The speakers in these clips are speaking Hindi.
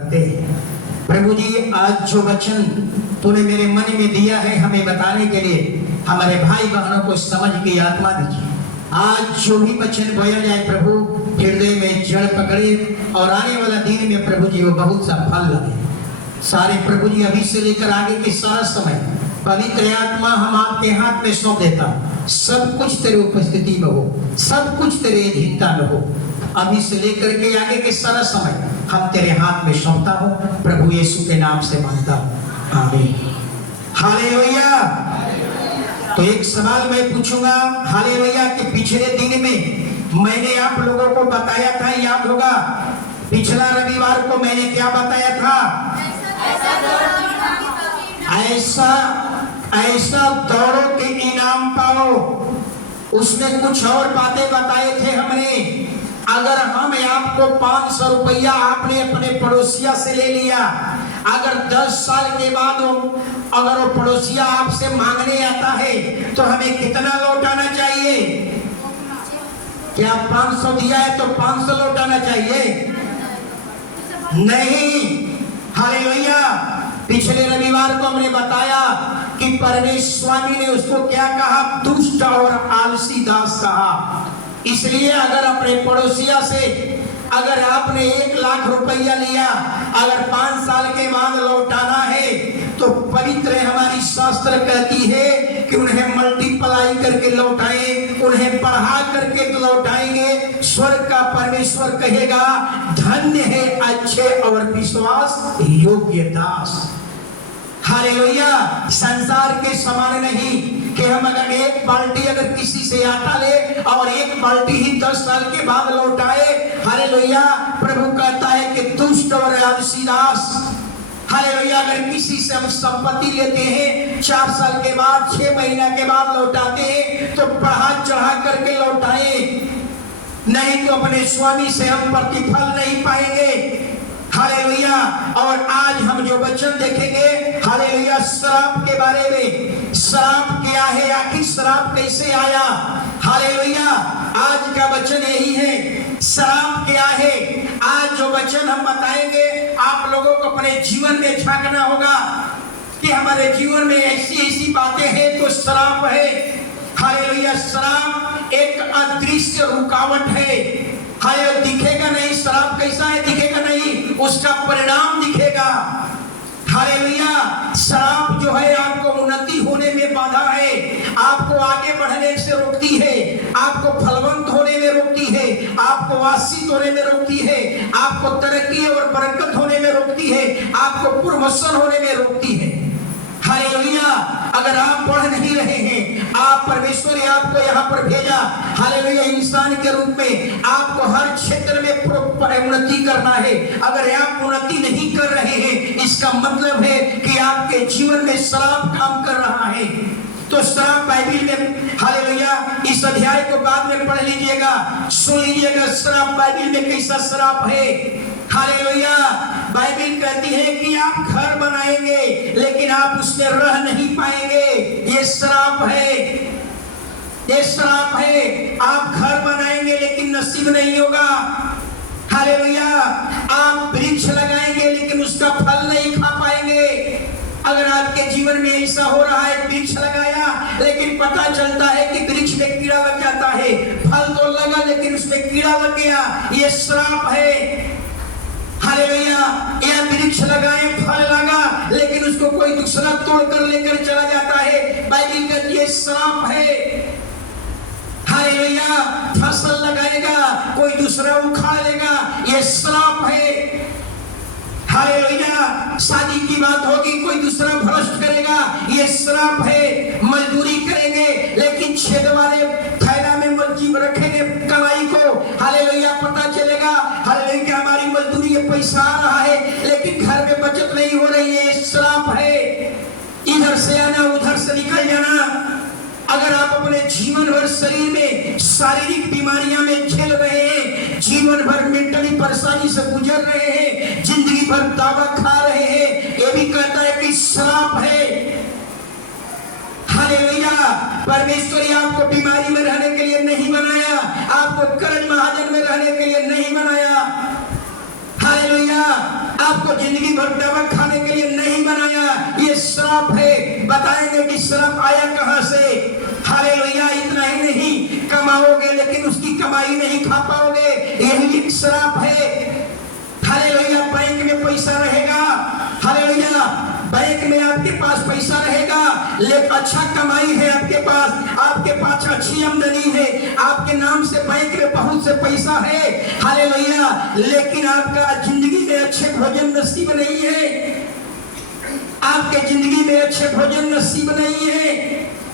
करते हैं। प्रभु जी, आज जो वचन तूने मेरे मन में दिया है हमें बताने के लिए, हमारे भाई बहनों को समझ की आत्मा दीजिए। आज जो भी वचन बोया जाए प्रभु, हृदय में जड़ पकड़े और आने वाला दिन में प्रभु जी वो बहुत सा फल लगे। सारे प्रभु जी अभी से लेकर आगे के सारा समय पवित्र आत्मा हम आपके हाथ में सौंप देता हूं। सब कुछ तेरे उपस्थिति में हो, सब कुछ तेरे अधीनता में हो। अभी से लेकर के आगे के सारा समय हम तेरे हाथ में सौंपता हूं, प्रभु यीशु के नाम से मांगता हूं, आमीन। हालेलुया। तो एक सवाल मैं पूछूंगा, हालेलुया, कि पिछले दिन में मैंने आप लोगों को बताया था, याद होगा, पिछला रविवार को मैंने क्या बताया था? ऐसा दौड़ो कि इनाम पाओ। उसमें कुछ और बातें बताए थे हमने। अगर हम आपको 500 रुपया आपने अपने पड़ोसिया से ले लिया, अगर 10 साल के बाद अगर वो पड़ोसिया आपसे मांगने आता है तो हमें कितना लौटाना चाहिए? क्या 500 दिया है तो 500 लौटाना चाहिए? नहीं। हालेलुया। पिछले रविवार को हमने बताया कि परमेश्वर स्वामी ने उसको क्या कहा? दुष्ट और आलसी दास कहा। इसलिए अगर अपने पड़ोसिया से अगर आपने 1 लाख रुपया लिया, अगर 5 साल के बाद लौटाना है तो पवित्र हमारी शास्त्र कहती है कि उन्हें मल्टीप्लाई करके लौटाएं, उन्हें बढ़ा करके लौटाएंगे। स्वर्ग का परमेश्वर कहेगा, धन्य है अच्छे और विश्वास योग्य दास। हालेलुया। संसार के समान नहीं कि हम अगर 1 बाल्टी अगर किसी से आटा ले और 1 बाल्टी ही 10 साल के बाद लौटाए। हालेलुया। प्रभु कहता है कि दुष्ट और आलसी दास। हालेलुया। अगर किसी से हम संपत्ति लेते हैं, 4 साल के बाद, 6 महीना के बाद लौटाते हैं तो बढ़ा चढ़ा करके लौटाए, नहीं तो अपने स्वामी से हम प्रतिफल नहीं पाएंगे। हालेलुया। और आज हम जो वचन देखेंगे, हालेलुया, श्राप के बारे में। श्राप क्या है? आखिर श्राप कैसे आया? हालेलुया। आज का वचन यही है, श्राप क्या है। आज जो वचन हम बताएंगे, आप लोगों को अपने जीवन में झांकना होगा कि हमारे जीवन में ऐसी ऐसी बातें हैं तो श्राप है। हालेलुया। श्राप एक अदृश्य रुकावट है। हाय, दिखेगा नहीं। श्राप कैसा है? दिखेगा नहीं, उसका परिणाम दिखेगा। हालेलुया। श्राप जो है आपको उन्नति होने में बाधा है, आपको आगे बढ़ने से रोकती है, आपको फलवंत होने में रोकती है, आपको आशीष होने में रोकती है, आपको तरक्की और बरकत होने में रोकती है, आपको प्रमोशन होने में रोकती है। हालेलुया। अगर आप पढ़ नहीं रहे हैं, आप परमेश्वर ने आपको यहाँ पर भेजा, हालेलुया, इंसान के रूप में आपको हर क्षेत्र में उन्नति करना है। अगर आप उन्नति नहीं कर रहे हैं, इसका मतलब है कि आपके जीवन में श्राप काम कर रहा है। तो श्राप बाइबिल में, हालेलुया, इस अध्याय को बाद में पढ़ लीजिएगा, सुन लीजिएगा श्राप बाइबिल में कैसा श्राप है। हालेलुया। बाइबिल कहती है कि आप घर बनाएंगे लेकिन आप उसमें रह नहीं पाएंगे। ये श्राप है, ये श्राप है। आप घर बनाएंगे लेकिन नसीब नहीं होगा। हालेलुया। आप वृक्ष लगाएंगे लेकिन उसका फल नहीं खा पाएंगे। अगर आपके जीवन में ऐसा हो रहा है, वृक्ष लगाया लेकिन पता चलता है कि वृक्ष में कीड़ा लग जाता है, फल तो लगा लेकिन उसमें कीड़ा लग गया, ये श्राप है। हालेलुया। यह वृक्ष लगाए, फल लगा लेकिन उसको कोई दूसरा तोड़ कर लेकर चला जाता है, बाइबिल कहती है श्राप है। हालेलुया। फसल लगाएगा, कोई दूसरा उखाड़ लेगा, यह श्राप है। हालेलुया। शादी की बात होगी, कोई दूसरा भ्रष्ट करेगा, यह श्राप है। मजदूरी करेंगे लेकिन छेद वाले थैला में मजदूरी रखेंगे कमाई को, हालेलुया, पता चलेगा हालेलुया हमारी मजदूरी ये पैसा आ रहा है लेकिन घर में बचत नहीं हो रही है, श्राप है। इधर से आना, उधर से निकल जाना। अगर आप अपने जीवन भर शरीर में शारीरिक बीमारियां में झेल रहे हैं, जीवन भर मेंटली परेशानी से गुजर रहे हैं, जिंदगी भर दावा खा रहे हैं, ये भी कहता है कि श्राप है। हालेलुया। परमेश्वर आपको बीमारी में रहने के लिए नहीं बनाया, आपको कर्ज महाजन में रहने के लिए नहीं बनाया। हालेलुया। आपको श्राप आया कहां से? हालेलुया। इतना ही नहीं, कमाओगे लेकिन उसकी कमाई नहीं खा पाओगे, यही एक श्राप है। हालेलुया। बैंक में पैसा रहेगा, हालेलुया, बैंक में आपके पास पैसा रहेगा, लेकिन अच्छा कमाई है आपके पास अच्छी आमदनी है, आपके नाम से बैंक में बहुत से पैसा है, हालेलुया, लेकिन आपका जिंदगी में अच्छे भोजन नसीब नहीं है, आपके जिंदगी में अच्छे भोजन नसीब नहीं है।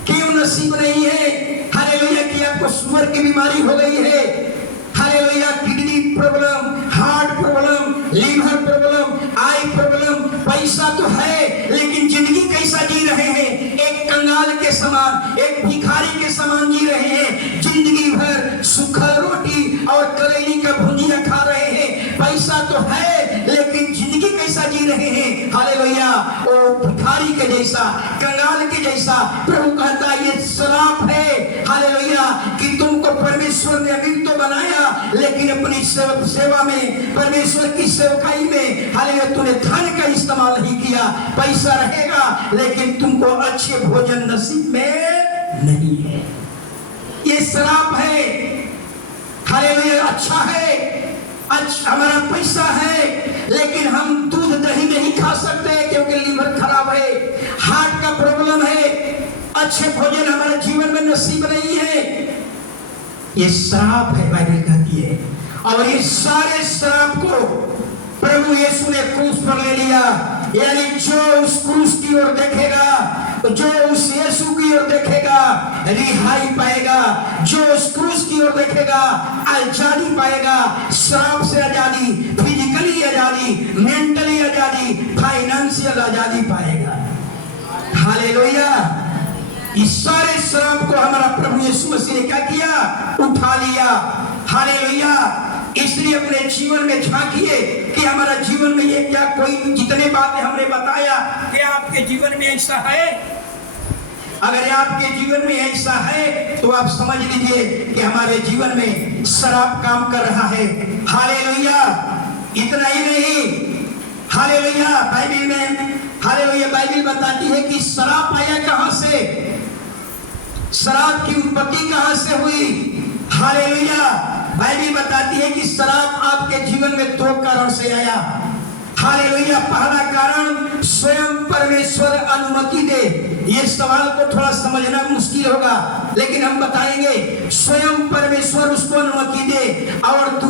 क्यों नसीब नहीं है? हालेलुया, कि आपको शुगर की बीमारी हो गई है, hallelujah, kidney problem, heart problem, liver problem, eye problem. पैसा तो है लेकिन जिंदगी कैसा जी रहे हैं? एक कंगाल के समान, एक भिखारी के समान जी रहे हैं। जिंदगी भर सूखा रोटी और करेली का भुजिया खा रहे हैं। पैसा तो है लेकिन जिंदगी कैसा जी रहे हैं? हालेलुया, वो भिखारी के जैसा, कंगाल के जैसा। प्रभु कहता है ये श्राप है, हालेलुया, कि तुमको परमेश्वर ने अमीर तो बनाया लेकिन अपनी सेवा में, परमेश्वर की सेवकाई में, हालेलुया, तूने धन का इस्तेमाल नहीं किया। पैसा रहेगा लेकिन तुमको अच्छे भोजन नसीब में नहीं है। ये श्राप है। हालेलुया। अच्छा है, अच्छा हमारा पैसा है लेकिन हम दूध दही नहीं खा सकते क्योंकि लीवर खराब है, हार्ट का प्रॉब्लम है, अच्छे भोजन हमारे जीवन में नसीब नहीं है। ये श्राप है, बाइबल कहती है। और ये सारे श्राप को प्रभु यीशु ने क्रूस पर ले लिया। यानी जो उस क्रूस की ओर देखेगा, जो उस यीशु की ओर देखेगा, रिहाई पाएगा। जो उस क्रूस की ओर देखेगा, आजादी पाएगा। श्राप से आजादी, फिजिकली आजादी, मेंटली आजादी, फाइनेंशियल आजादी पाएगा। हालेलुया। इस सारे श्राप को हमारा प्रभु यीशु मसीह ने क्या किया? उठा लिया। हालेलुया। इसलिए अपने जीवन में झांकिए कि हमारा जीवन में ये क्या, कोई जितने बातें हमने बताया कि आपके जीवन में ऐसा है। अगर आपके जीवन में ऐसा है तो आप समझ लीजिए कि हमारे जीवन में श्राप काम कर रहा है। हालेलुया। इतना ही नहीं, हालेलुया, बाइबल में, हालेलुया, बाइबल बताती है कि श्राप आया कहां से, श्राप की उत्पत्ति कहां से हुई। हालेलुया। बाइबल बताती है कि श्राप आपके जीवन में दो कारण से आया। हालेलुया। पहला कारण, स्वयं परमेश्वर अनुमति दे। ये सवाल को थोड़ा समझना मुश्किल होगा लेकिन हम बताएंगे। स्वयं परमेश्वर उसको अनुमति दे। और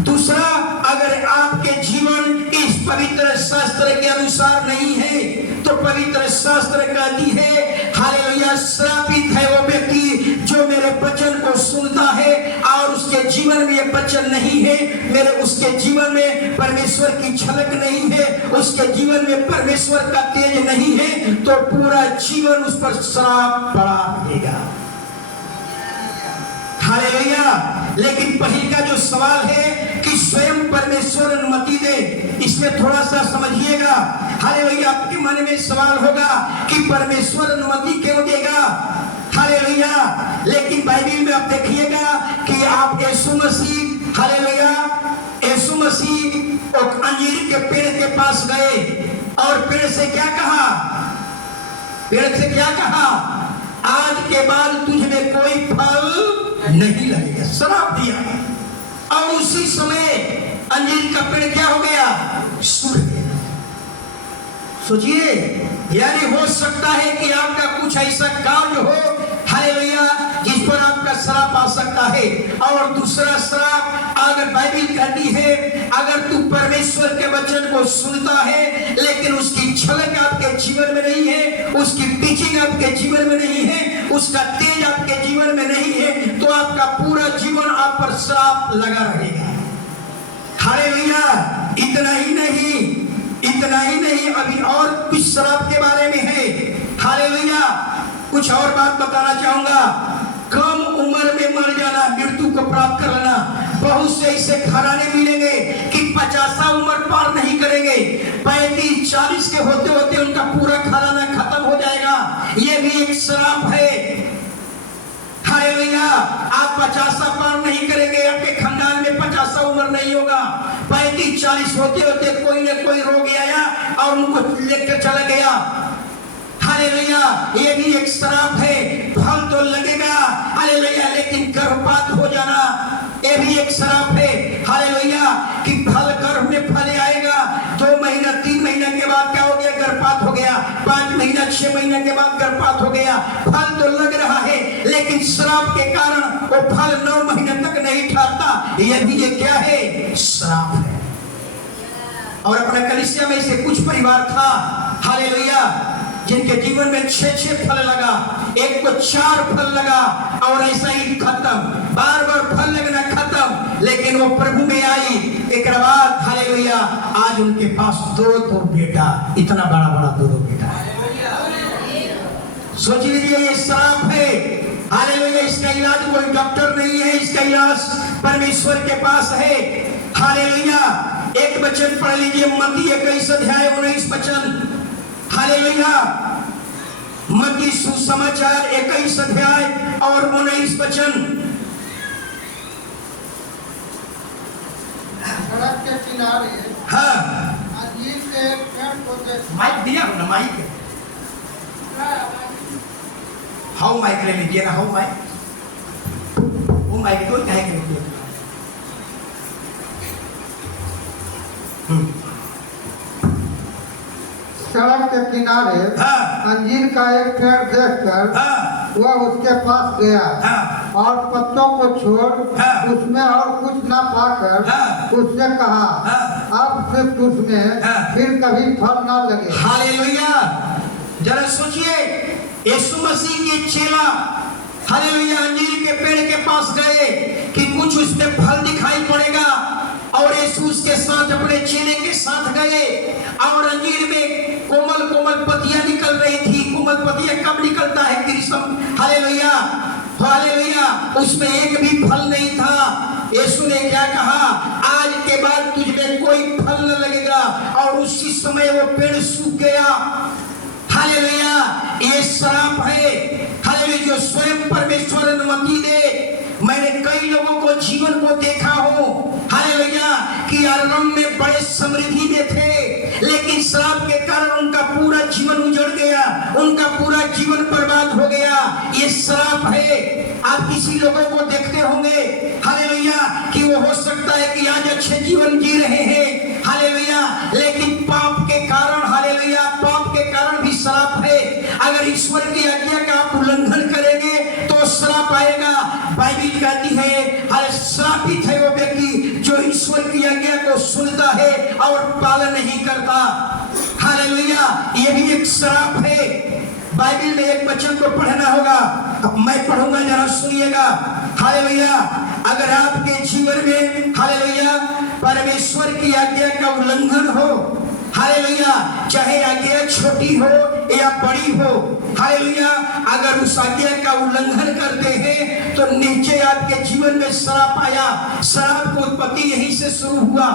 दूसरा, अगर आपके जीवन इस पवित्र शास्त्र के अनुसार नहीं है तो पवित्र शास्त्र कहती है, हालेलुया, श्रापित है वो व्यक्ति जो मेरे वचन को सुनता है और उसके जीवन में ये वचन नहीं है, मेरे उसके जीवन में परमेश्वर की झलक नहीं है, उसके जीवन में परमेश्वर का तेज नहीं है, तो पूरा जीवन उस पर श्राप पड़ा रहेगा। हालेलुया। लेकिन पहले का जो सवाल है कि स्वयं परमेश्वर अनुमति दे, इसमें थोड़ा सा समझिएगा। हालेलुया। आपके मन में सवाल होगा कि परमेश्वर अनुमति क्यों देगा? हालेलुया। लेकिन बाइबल में आप देखिएगा कि आप यीशु मसीह, हालेलुया, यीशु मसीह अंजीर के पेड़ के पास गए और पेड़ से क्या कहा? पेड़ से क्या कहा? आज के बाद तुझ में कोई फल नहीं लगेगा। श्राप दिया और उसी समय अंजीर का पेड़ क्या हो गया? सूख गया। सोचिए, यानी हो सकता है कि आपका कुछ ऐसा कार्य हो, हालेलुया, जिस पर आपका श्राप आ सकता है। और दूसरा श्राप, अगर बाइबल कहती है अगर तू परमेश्वर के वचन को सुनता है लेकिन उसकी झलक आपके जीवन में नहीं है, उसकी टीचिंग आपके जीवन में नहीं है, उसका तेज आपके जीवन में नहीं है, तो आपका पूरा जीवन आप पर श्राप लगा रहेगा। हालेलुया। इतना ही नहीं, अभी और कुछ श्राप के बारे में है। हालेलुया। कुछ और बात बताना चाहूंगा। कम उम्र में मर जाना, मृत्यु को प्राप्त कर लेना। बहुत से ऐसे घराने मिलेंगे कि 50 उम्र पार नहीं करेंगे, 35-40 के होते होते उनका पूरा घराना खत्म हो जाएगा। ये भी एक श्राप है। हालेलुया। आप 50 पार नहीं करेंगे, आपके खानदान में 50 उम्र नहीं होगा, 35-40 होते होते कोई न कोई रोग आया और उनको लेकर चला गया। हालेलुया, ये भी एक श्राप है। फल तो लगेगा, हालेलुया, लेकिन गर्भपात हो जाना ये भी एक श्राप है। हालेलुया, कि फल गर्भ में फल आएगा, 2 महीना 3 महीना के बाद क्या हो गया, गर्भपात हो गया, 5 महीना 6 महीना के बाद गर्भपात हो गया, फल तो लग रहा है लेकिन श्राप के कारण वो फल 9 महीने तक नहीं ठहरता। ये क्या है, श्राप है। और अपना कलीसिया में से कुछ परिवार था, हालेलुया, जिनके जीवन में 6 फल लगा, एक को 4 फल लगा और ऐसा ही खत्म, बार बार फल लगना खत्म। लेकिन वो प्रभु में आई, एक बाद हालेलुया, आज उनके पास 2 बेटा, इतना बड़ा बड़ा 2 बेटा है। सोच लीजिए, ये श्राप है। हालेलुया, इसका इलाज कोई डॉक्टर नहीं है, इसका इलाज परमेश्वर के पास है। हालेलुया, एक वचन पढ़ लीजिए, मत्ती 21 अध्याय 19 वचन। हालेलुया, मत्ती सुसमाचार 21 अध्याय और 19 वचन। सड़क के किनारे हाँ, अंजीर के एक पेड़ को देखा। माइक दिया हो ना, माइक हाउ माइक ले लीजिए ना, हाउ माइक, वो माइक तो कहे के लीजिए। सड़क के किनारे हाँ, अंजीर का एक पेड़ देखकर हाँ, वह उसके पास गया हाँ, और पत्तों को छोड़ हाँ, उसमें और कुछ न पाकर हाँ, उससे कहा, हाँ, अब सिर्फ उसमें हाँ, फिर कभी फल न लगे। हालेलुया, जरा सोचिए, यीशु मसीह के चेला हालेलुया अंजीर के पेड़ के पास गए कि कुछ उसमें फल दिखाई पड़ेगा, और यीशु उसके साथ अपने चेले के साथ गए और अंजीर में कोमल कोमल पत्तियां निकल रही थी। कोमल पत्तियां कब निकलता है, ग्रीष्म, हालेलुया, हालेलुया, उसमें एक भी फल नहीं था। यीशु ने क्या कहा, आज के बाद तुझ में कोई फल न लगेगा, और उसी समय वो पेड़ सूख गया। हालेलुया, ये श्राप है। हालेलुया, जो स्वयं परमेश्वर अनुमति दे। मैंने कई लोगों को जीवन को देखा हो, हालेलुया, कि आरंभ में बड़े समृद्धि में थे, लेकिन श्राप के कारण उनका पूरा जीवन उजड़ गया, उनका पूरा जीवन बर्बाद हो गया। ये श्राप है। आप किसी लोगों को देखते होंगे, हालेलुया, कि वो हो सकता है कि आज अच्छे जीवन जी रहे हैं, हालेलुया, लेकिन पाप के कारण, हालेलुया, पाप के कारण भी श्राप है। अगर ईश्वर की आज्ञा का आप उल्लंघन करेंगे तो श्राप आएगा। बाइबल कहती है, हर श्रापित है वो व्यक्ति जो ईश्वर की आज्ञा को सुनता है और पालन नहीं करता। हालेलुया, ये भी एक श्राप है। बाइबल में एक वचन को पढ़ना होगा, अब मैं पढ़ूंगा, जरा सुनिएगा। हालेलुया, अगर आपके जीवन में, हालेलुया, परमेश्वर की आज्ञा का उल्लंघन हो, हालेलुया, चाहे आज्ञा छोटी हो या बड़ी हो, हालेलुया, अगर उस आज्ञा का उल्लंघन करते हैं तो नीचे आपके जीवन में श्राप आया। श्राप की उत्पत्ति यहीं से शुरू हुआ।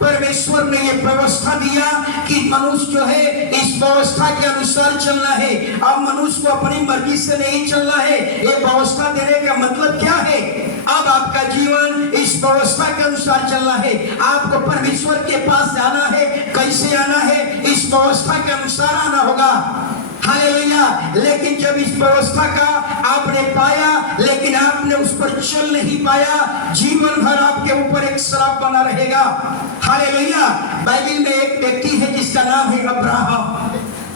परमेश्वर ने ये व्यवस्था दिया कि मनुष्य जो है इस व्यवस्था के अनुसार चलना है। अब मनुष्य को अपनी मर्जी से नहीं चलना है। ये व्यवस्था देने का मतलब क्या है, अब आपका जीवन इस व्यवस्था के अनुसार चलना है। आपको परमेश्वर के पास जाना है, कैसे आना है, इस व्यवस्था के अनुसार आना होगा। हालेलुया, लेकिन जब इस व्यवस्था का आपने पाया लेकिन आपने उस पर चल नहीं पाया, जीवन भर आपके ऊपर एक श्राप बना रहेगा। हालेलुया, बाइबल में एक व्यक्ति है जिसका नाम है अब्राहम।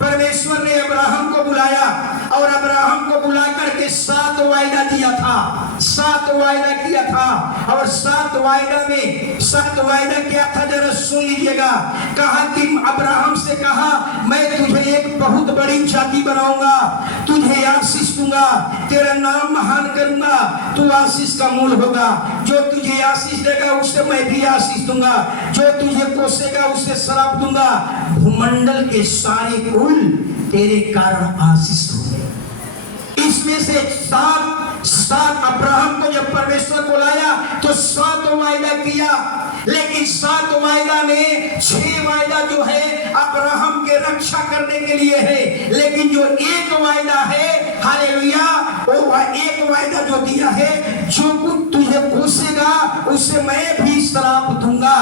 परमेश्वर ने अब्राहम को बुलाया और अब्राहम को बुला करके 7 वायदा दिया था, 7 वायदा किया था। और 7 वायदा क्या था, जरा सुन लीजिएगा। कहा कि अब्राहम से कहा, मैं तुझे एक बहुत बड़ी जाति बनाऊंगा, तुझे आशीष दूंगा, तेरा नाम महान करूंगा, तू आशीष का मूल होगा। जो तुझे आशीष देगा उससे मैं भी आशीष दूंगा, जो तुझे कोसेगा उससे श्राप दूंगा। भूमंडल के सारे कुल तेरे कारण आशीष होंगे। इसमें से 7 अब्राहम को जब परमेश्वर बुलाया तो 7 वायदा किया, लेकिन 7 वायदा में 6 वायदा जो है अब्राहम के रक्षा करने के लिए है, लेकिन जो एक वायदा है, हालेलुया, वो एक वायदा जो दिया है, जो कुछ तुझे कोसेगा उससे मैं भी श्राप दूंगा।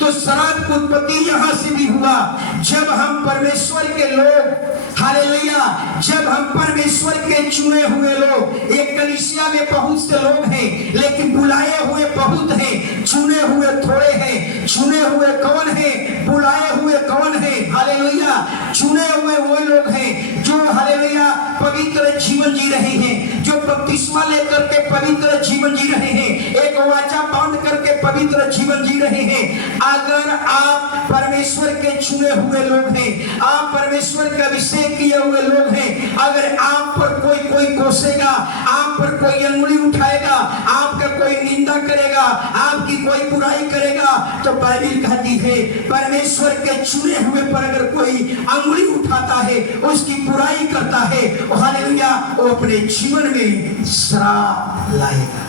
तो श्राप की उत्पत्ति यहां से भी हुआ। जब हम परमेश्वर के लोग, हालेलुया, जब हम परमेश्वर के चुने हुए लोग, एक कलीसिया में बहुत से लोग हैं लेकिन बुलाए हुए बहुत हैं, चुने हुए थोड़े हैं। चुने हुए कौन है? बुलाए हुए कौन है? हालेलुया, चुने हुए वो लोग हैं जो हालेलुया पवित्र जीवन जी रहे हैं, जो बपतिस्मा लेकर के पवित्र जीवन जी रहे हैं, एक वाचा बांध करके पवित्र जीवन जी रहे हैं। अगर आप परमेश्वर के चुने हुए लोग हैं, आप परमेश्वर का अभिषेक किए हुए लोग हैं, अगर आप पर कोई कोसेगा, आप पर कोई अंगुली उठाएगा, आपका कोई निंदा करेगा, आपकी कोई बुराई करेगा, तो बाइबल कहती है परमेश्वर के चुने हुए पर अगर कोई अंगुली उठाता है, उसकी बुराई करता है, हालेलुया, वो अपने जीवन में श्राप लाएगा।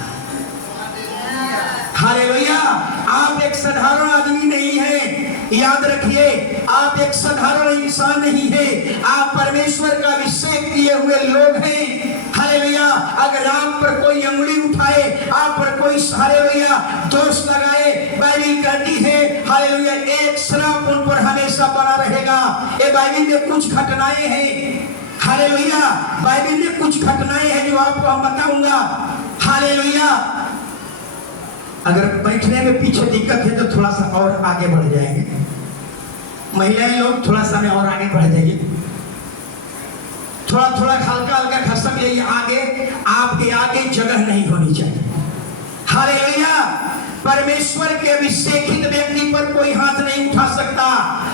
हालेलुया, आप एक साधारण आदमी नहीं है, याद रखिए, आप एक साधारण इंसान नहीं है, आप परमेश्वर का अभिषेक किए हुए लोग हैं। हालेलुया, अगर आप पर कोई अंगुली उठाए, आप पर कोई हालेलुया दोष लगाए, बाइबल कहती है हालेलुया एक श्राप उन पर हमेशा बना रहेगा। ये बाइबल में कुछ घटनाएं हैं, हालेलुया, बाइबल में कुछ घटनाएं हैं जो आपको हम बताऊंगा। हालेलुया, अगर बैठने में पीछे दिक्कत है तो थोड़ा सा और आगे बढ़ जाएंगे, महिलाएं लोग थोड़ा सा में और आगे बढ़ जाएंगे, थोड़ा थोड़ा हल्का हल्का खसक जाइए आगे, आपके आगे जगह नहीं होनी चाहिए। हालेलुया, परमेश्वर के अभिषेकित व्यक्ति पर कोई हाथ नहीं उठा सकता,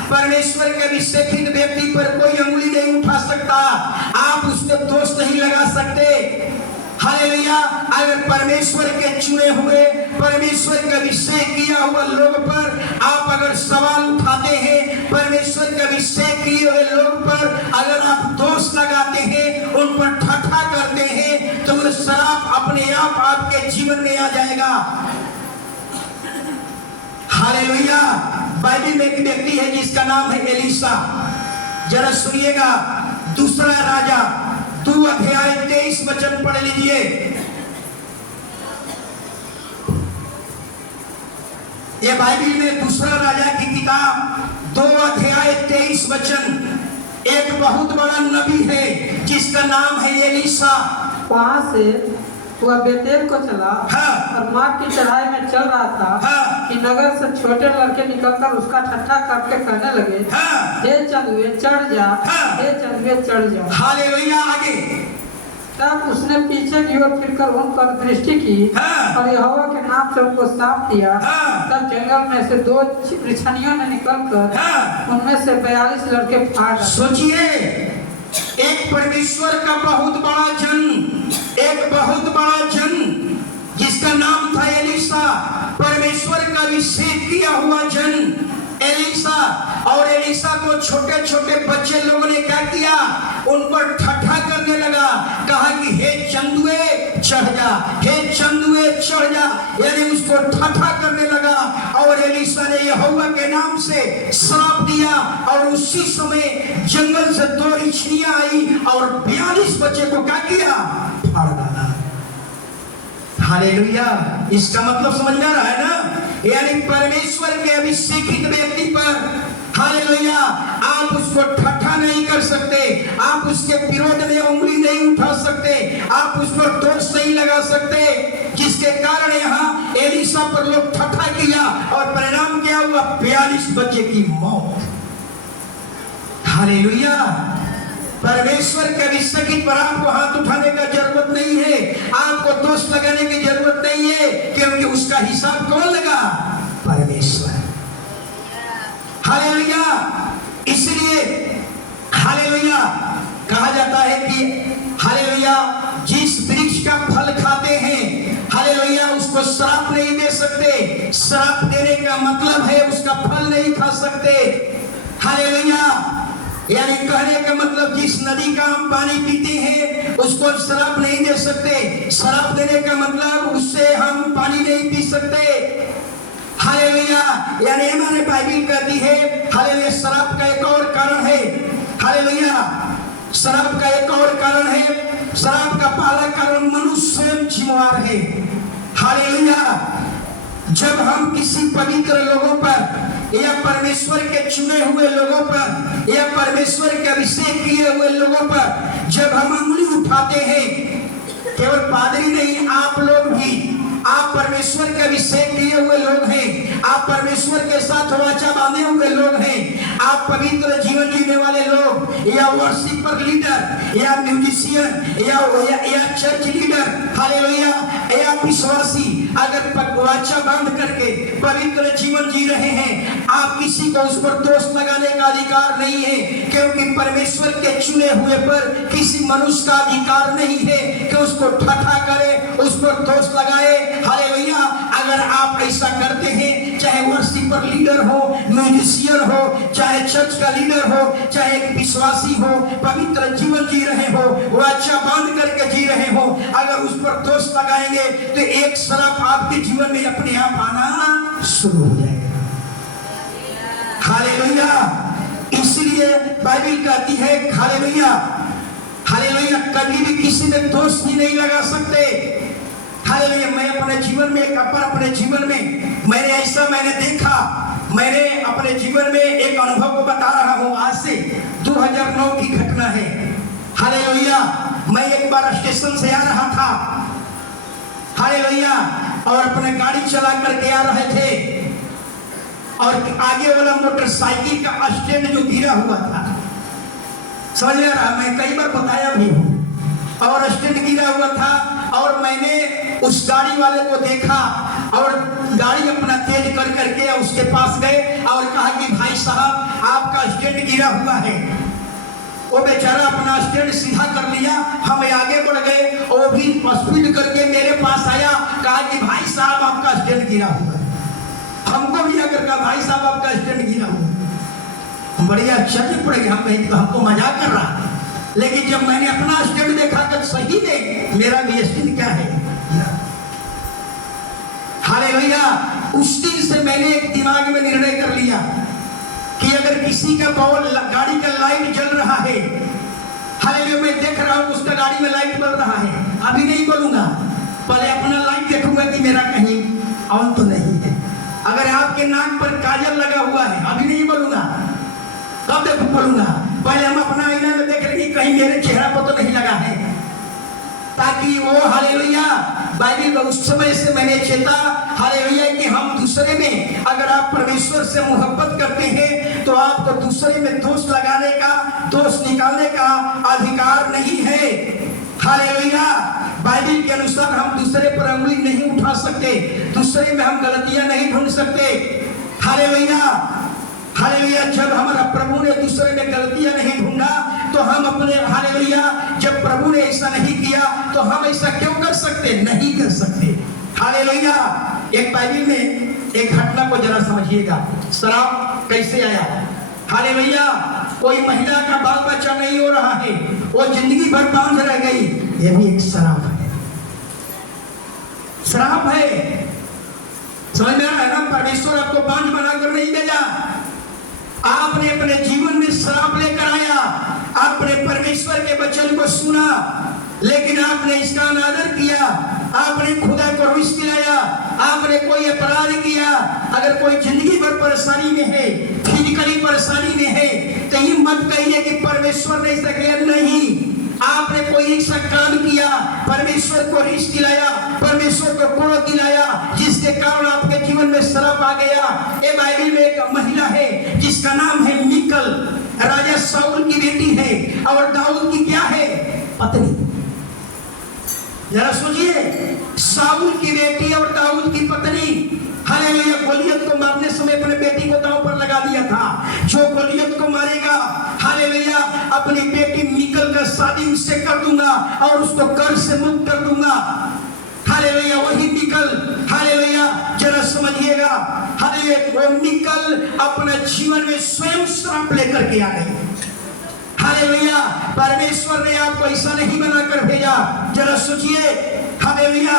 परमेश्वर के अभिषेकित व्यक्ति पर कोई अंगुली नहीं उठा सकता, आप उसमें दोष नहीं लगा सकते। हालेलुया, अगर परमेश्वर के चुने हुए, परमेश्वर का अभिषेक किया हुआ लोग पर आप अगर सवाल उठाते हैं, परमेश्वर के अभिषेक किए हुए लोग पर अगर आप दोष लगाते हैं, उन पर ठट्ठा करते हैं, तो वो श्राप अपने आप आपके जीवन में आ जाएगा। हालेलुया, बाइबल में एक व्यक्ति है जिसका नाम है एलीशा। जरा सुनिएगा, दूसरा राजा 2 अध्याय 23 वचन पढ़ लीजिए। ये बाइबल में दूसरा राजा की किताब 2 अध्याय 23 वचन। एक बहुत बड़ा नबी है जिसका नाम है एलीशा। वहां से वह बेतेल को चला, हाँ। और मार्ग की चढ़ाई में चल रहा था, हाँ। कि नगर से छोटे लड़के निकलकर उसका ठट्ठा करके कहने लगे, हाँ। हे चंदुए चढ़ जा, हाँ। हे चंदुए चढ़ जा। हालेलुया, आगे। तब उसने पीछे की ओर फिरकर उन पर दृष्टि की, हाँ। और यहोवा के नाम से उनको साफ किया। हाँ। तब जंगल में से 2 वृक्षणियों ने निकलकर हाँ। उनमें से 42 लड़के फाड़ डाले। सोचिए, एक परमेश्वर का बहुत बड़ा जन, एक बहुत बड़ा जन जिसका नाम था एलीशा, परमेश्वर का अभिषेक किया हुआ जन एलीशा, और एलीशा को छोटे छोटे बच्चे लोगों ने क्या किया, उन पर ठट्ठा करने लगा, कहा कि हे चंदुए चढ़ जा, हे चंदुए चढ़ जा, यानी उसको ठट्ठा करने लगा। और एलीशा ने यहोवा के नाम से श्राप दिया, और उसी समय जंगल से 2 रिछनियां आई और 42 बच्चे को क्या किया, फाड़ डाला। हालेलुया, इसका मतलब समझ में आ रहा है ना, यानी परमेश्वर के अभिषेकित व्यक्ति पर, हालेलुया, आप उसको ठट्ठा नहीं कर सकते, आप उसके विरोध में उंगली नहीं उठा सकते, आप उस पर दोष नहीं लगा सकते, जिसके कारण यहाँ एलीशा पर लोग ठट्ठा किया और परिणाम क्या हुआ, 42 बच्चे की मौत। हालेलुया, परमेश्वर के अभिषेकित पर आपको हाथ उठाने का जरूरत नहीं है, आपको दोष लगाने की जरूरत नहीं है, क्योंकि उसका हिसाब कौन लगा, परमेश्वर। हालेलुया, इसलिए हालेलुया कहा जाता है कि हालेलुया जिस वृक्ष का फल खाते हैं, हालेलुया उसको श्राप नहीं दे सकते, श्राप देने का मतलब है उसका फल नहीं खा सकते। हालेलुया, यानी कहने का मतलब जिस नदी का हम पानी पीते हैं उसको श्राप नहीं दे सकते, श्राप देने का मतलब उससे हम पानी नहीं पी सकते। हालेलुया, यानी हमारे बाइबल कहती है हालेलुया श्राप का एक और कारण है, हालेलुया श्राप का एक और कारण है, श्राप का पहला कारण मनुष्य स्वयं जिम्मेवार है। हालेलुया, जब हम किसी पवित्र लोगों पर या परमेश्वर के चुने हुए लोगों पर परमेश्वर के अभिषेक किए हुए लोगों पर जब हम उंगली उठाते हैं, केवल पादरी नहीं, आप लोग भी, आप परमेश्वर के अभिषेक किए हुए लोग हैं, आप परमेश्वर के साथ वाचा बांधे हुए लोग हैं, आप पवित्र जीवन जीने वाले लोग, या वर्शिपर लीडर, या म्यूजिशियन, या चर्च लीडर, हालेलुया, या विश्वासी, अगर वाचा बांध करके पवित्र जीवन जी रहे हैं, आप किसी को उस पर दोष लगाने का अधिकार नहीं है, क्योंकि परमेश्वर के चुने हुए पर किसी मनुष्य का अधिकार नहीं है कि उसको ठट्ठा करे, उस पर दोष लगाए। हालेलुया, अगर आप ऐसा करते हैं, चाहे वर्शिपर लीडर हो, म्यूजिशियन हो, चाहे चर्च का लीडर हो, चाहे एक विश्वासी हो, पवित्र जीवन जी रहे हो, वाचा बांध करके जी रहे हो, अगर उस पर दोष लगाएंगे तो एक श्राप आपके जीवन में अपने आप आना शुरू हो जाएगा। हालेलुया, इसलिए बाइबल कहती है, हालेलुया, हालेलुया, कभी भी किसी ने दोष भी नहीं लगा सकते। हालेलुया, मैं अपने जीवन में अपने जीवन में मैंने देखा, मैंने अपने जीवन में एक अनुभव को बता रहा हूँ। आज से 2009 की घटना है। हालेलुया, मैं एक बार स्टेशन से आ रहा था, हालेलुया, और अपने गाड़ी चला करके आ रहे थे, और आगे वाला मोटरसाइकिल का स्टैंड जो गिरा हुआ था, समझ में आ रहा, मैं कई बार बताया भी हूँ, और स्टैंड गिरा हुआ था, और मैंने उस गाड़ी वाले को देखा और गाड़ी अपना तेज कर करके उसके पास गए और कहा कि भाई साहब, आपका स्टैंड गिरा हुआ है। वो बेचारा अपना स्टैंड सीधा कर लिया, हम आगे बढ़ गए, वो भी स्पीड करके मेरे पास आया, कहा कि भाई साहब, आपका स्टैंड गिरा हुआ है। हमको भी आकर कहा, भाई साहब, आपका स्टैंड गिरा हुआ है। बढ़िया आश्चर्य पड़ गया, हम कहीं तो हमको मजाक कर रहा है, लेकिन जब मैंने अपना स्टैंड देखा तो सही में मेरा भी स्टैंड क्या है। हालेलुया, उस दिन से मैंने एक दिमाग में निर्णय कर लिया कि अगर किसी का गाड़ी का लाइट जल रहा है, हालेलुया, मैं देख रहा हूं उसका गाड़ी में लाइट बल रहा है, अभी नहीं बोलूंगा, पहले अपना लाइट देखूंगा कि मेरा कहीं ऑन तो नहीं है। अगर आपके नाक पर काजल लगा हुआ है, अभी नहीं बोलूंगा, कब देखो बोलूंगा, पहले हम अपना आईना में देख लेंगे कहीं मेरे चेहरा पर तो नहीं लगा है, ताकि वो, हालेलुया, बाइबल उस समय से मैंने चेता, हालेलुया, कि हम दूसरे में, अगर आप परमेश्वर से मोहब्बत करते हैं तो आपको दूसरे में दोष लगाने का, दोष निकालने का अधिकार नहीं है। हालेलुया, बाइबल के अनुसार हम दूसरे पर उंगली नहीं उठा सकते, दूसरे में हम गलतियां नहीं ढूंढ सकते। हालेलुया, हालेलुया, जब हमारा प्रभु ने दूसरे में गलतियां नहीं ढूंढा तो हम अपने, हालेलुया, जब प्रभु ने ऐसा नहीं किया तो हम ऐसा क्यों कर सकते, नहीं कर सकते। हालेलुया, एक बाइबल में एक घटना को जरा समझिएगा, शराब कैसे आया। हालेलुया, कोई महिला का बाल बच्चा नहीं हो रहा है, वो जिंदगी भर बांझ रह गई, ये भी एक शराब है, शराब है। समझ में आ रहा है ना, परमेश्वर आपको बांझ बनाकर नहीं भेजा, आपने अपने जीवन में शराब लेकर आया, आपने परमेश्वर के वचन को सुना, लेकिन आपने इसका अनादर किया, आपने खुदा को रिश्त दिलाया, आपने कोई अपराध किया। अगर कोई जिंदगी भर परेशानी में है, फिजिकली परेशानी में है, तो ये मत कहिए कि परमेश्वर ने ऐसा किया, नहीं, आपने कोई ऐसा काम किया, परमेश्वर को रिश्त दिलाया, परमेश्वर को क्रोध दिलाया, जिसके कारण आपके जीवन में श्राप आ गया। ये बाइबल में एक महिला है जिसका नाम है मिकल, राजा शाऊल की बेटी है, और दाऊद की क्या है, पत्नी। जरा सोचिए, शाऊल की बेटी और दाऊद की पत्नी। हालेलुया, गोलियत को मारने समय अपने बेटी को दांव पर लगा दिया था, जो गोलियत को मारेगा, हालेलुया, अपनी बेटी मिकल का शादी उससे कर दूंगा और उसको कर्ज से मुक्त कर दूंगा। हालेलुया, वही मिकल, हालेलुया, जरा समझिएगा, हालेलुया, वो मिकल अपने जीवन में स्वयं श्राप लेकर के आ गई। हालेलुया, परमेश्वर ने आपको ऐसा नहीं बनाकर भेजा। जरा सोचिए, हालेलुया,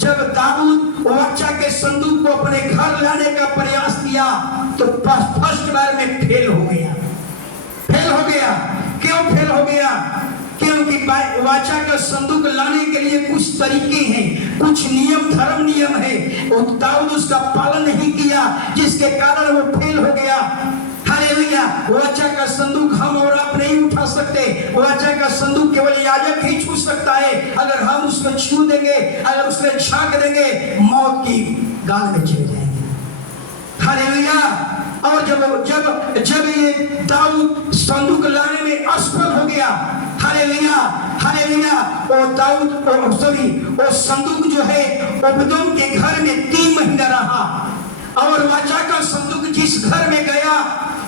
जब दाऊद वाचा के संदूक को अपने घर लाने का प्रयास किया तो फर्स्ट बार में फेल हो गया। फेल हो गया, क्यों फेल हो गया? क्योंकि वाचा का संदूक लाने के लिए कुछ तरीके हैं, कुछ नियम, धर्म नियम है, और दाऊद उसका पालन नहीं किया, जिसके कारण वो फेल हो गया। हालेलुया। वाचा का संदूक हम और आप नहीं उठा सकते। वाचा का संदूक केवल याजक ही छू सकता है। अगर हम उसमें छू देंगे, अगर उसमें झांक देंगे, मौत की गाल में चले जाएंगे। हालेलुया। और जब ये दाऊद संदूक लाने में असफल हो गया, हालेलुया हालेलुया, वो संदूक जो है ओबेदेदोम के घर में 3 महीना रहा। और वाचा का संदूक जिस घर में गया,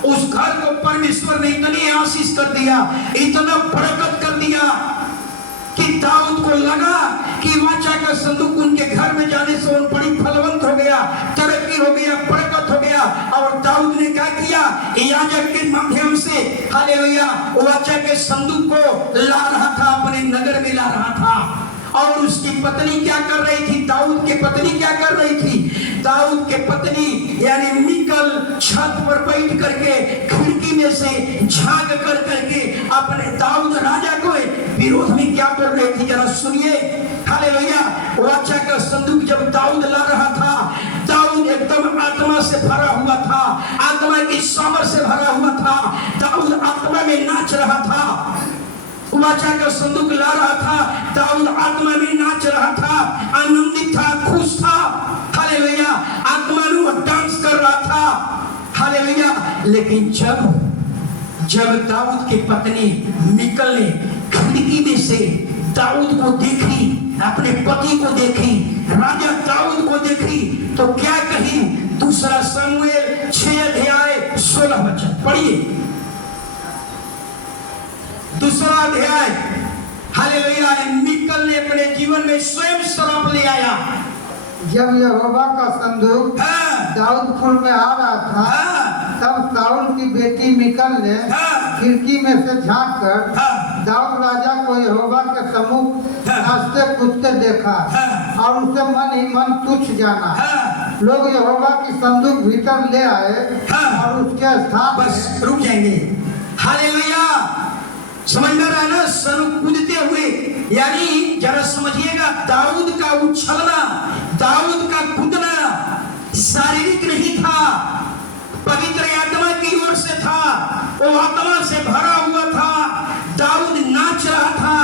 उस घर को परमेश्वर ने इतनी आशीष कर दिया, इतना बरकत कर दिया कि दाऊद को लगा कि वाचा का संदूक उनके घर में जाने से वो बड़ी फलवंत हो गया, तरक्की हो गया, बरकत हो गया। और दाऊद ने क्या किया, याजक के माध्यम से हालेलुया वाचा के संदूक को ला रहा था, अपने नगर में ला रहा था। और उसकी पत्नी क्या कर रही थी, दाऊद की पत्नी क्या कर रही थी, दाऊद के पत्नी यानी मिकल छत पर बैठ करके खिड़की में से झांक कर करके अपने दाऊद राजा को विरोध में क्या कर रही थी, जरा सुनिए। हालेलुया। वाचा का संदूक जब दाऊद ला रहा था, दाऊद एकदम आत्मा से भरा हुआ था, आत्मा की सामर्थ से भरा हुआ था। दाऊद आत्मा में नाच रहा था। वाचा का संदूक ला रहा था, दाऊद आत्मा में नाच रहा था, आनंदित था, खुश था। हालेलुया। आत्मा में वो डांस कर रहा था। हालेलुया। लेकिन जब दाऊद की पत्नी मिकल ने खिड़की में से दाऊद को देखी, अपने पति को देखी, राजा दाऊद को देखी, तो क्या कही, 2 शमूएल 6 अध्याय 16 वचन पढ़िए। 2 अध्याय। हालेलुया। मिकल ने अपने जीवन में स्वयं श्राप ले आया। जब यहोवा का संदूक दाऊदपुर में आ रहा था, तब साउल की बेटी मिकल ने खिड़की में से झांक कर दाऊद राजा को यहोवा के सम्मुख नाचते कूदते देखा और उसे मन ही मन तुच्छ जाना। लोग यहोवा की संदूक भीतर ले आए और उसके स्थान बस रुक जाएंगे। हालेलुया। समझ में रहा ना, सर कूदते हुए, यानी जरा समझिएगा, दाऊद का उछलना, दाऊद का कूदना शारीरिक नहीं था, पवित्र आत्मा की ओर से था। वो आत्मा से भरा हुआ था। दाऊद नाच रहा था,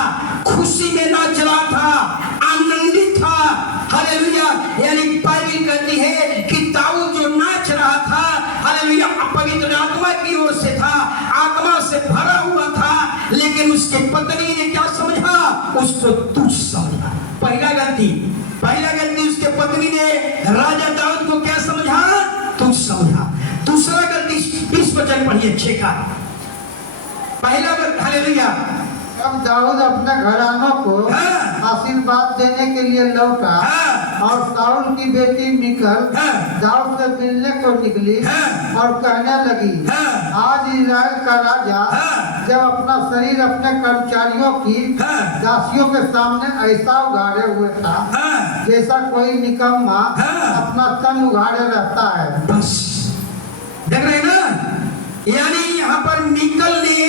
खुशी में नाच रहा था, आनंदित था। हालेलुया। यानी बाइबल कहती है कि दाऊद जो नाच रहा था, हालेलुया, पवित्र आत्मा की ओर से था, आत्मा से भरा हुआ था। लेकिन उसके पत्नी ने क्या समझा, उसको तुच्छ समझा। पहला गलती उसके पत्नी ने राजा दाऊद को क्या समझा, तुच्छ समझा। दूसरा गलती 20 वचन पढ़िए 6 का। पहला हालेलुया। अब दाऊद अपने घरानों को आशीर्वाद देने के लिए लौटा और साउल की बेटी मिकल दाऊद से मिलने को निकली और कहने लगी, आज इस्राएल का राजा जब अपना शरीर अपने कर्मचारियों की दासियों के सामने ऐसा उघाड़े हुए था जैसा कोई निकम्मा अपना तन उघाड़े रहता है। बस देख रहे हैं ना, यानी यहाँ पर मिकल ने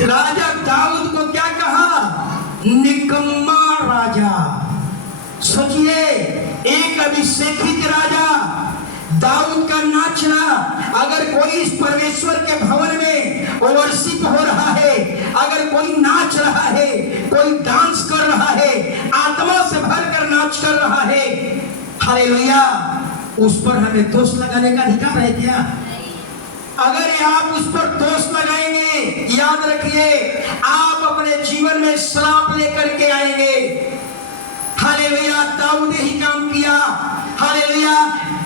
राजा दाऊद को क्या कहा, निकम्मा राजा। सोचिए, एक अभिषेकित राजा दाऊद का नाचना, अगर कोई इस परमेश्वर के भवन में वर्शिप हो रहा है, अगर कोई नाच रहा है, कोई डांस कर रहा है, आत्मा से भरकर नाच कर रहा है, हालेलुया, उस पर हमें दोष लगाने का अधिकार है क्या? अगर आप उस पर दोष लगाएंगे, याद रखिए आप अपने जीवन में श्राप लेकर के आएंगे। हालेलुया। दाऊद ने ही काम किया। हालेलुया।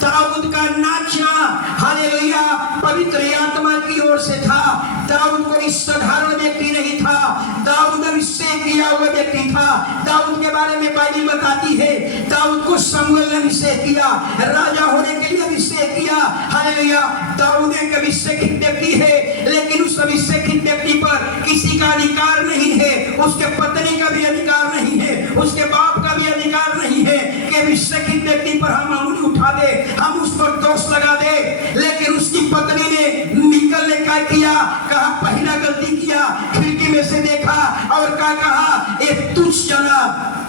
दाऊद का नाचना, हालेलुया, पवित्र आत्मा की ओर से था। दाऊद कोई साधारण व्यक्ति नहीं था, दाऊद अभिषेक किया हुआ व्यक्ति था। दाऊद के बारे में बाइबल बताती है, दाऊद को शमूएल ने अभिषेक किया, राजा होने के लिए अभिषेक किया। हालेलुया। दाऊद एक अभिषेकित व्यक्ति है, लेकिन उस अभिषेकित व्यक्ति पर किसी का अधिकार नहीं है, उसके पत्नी का भी अधिकार नहीं है, उसके बाप का भी अधिकार नहीं है कि अभिषेकित व्यक्ति पर हम अंगुली उठा दे, हम उस पर दोष लगा दे। लेकिन उसकी पत्नी ने, मिकल ने क्या किया, कहा पहला गलती किया, खिड़की में से देखा और क्या कहा, एक तुच्छ जना।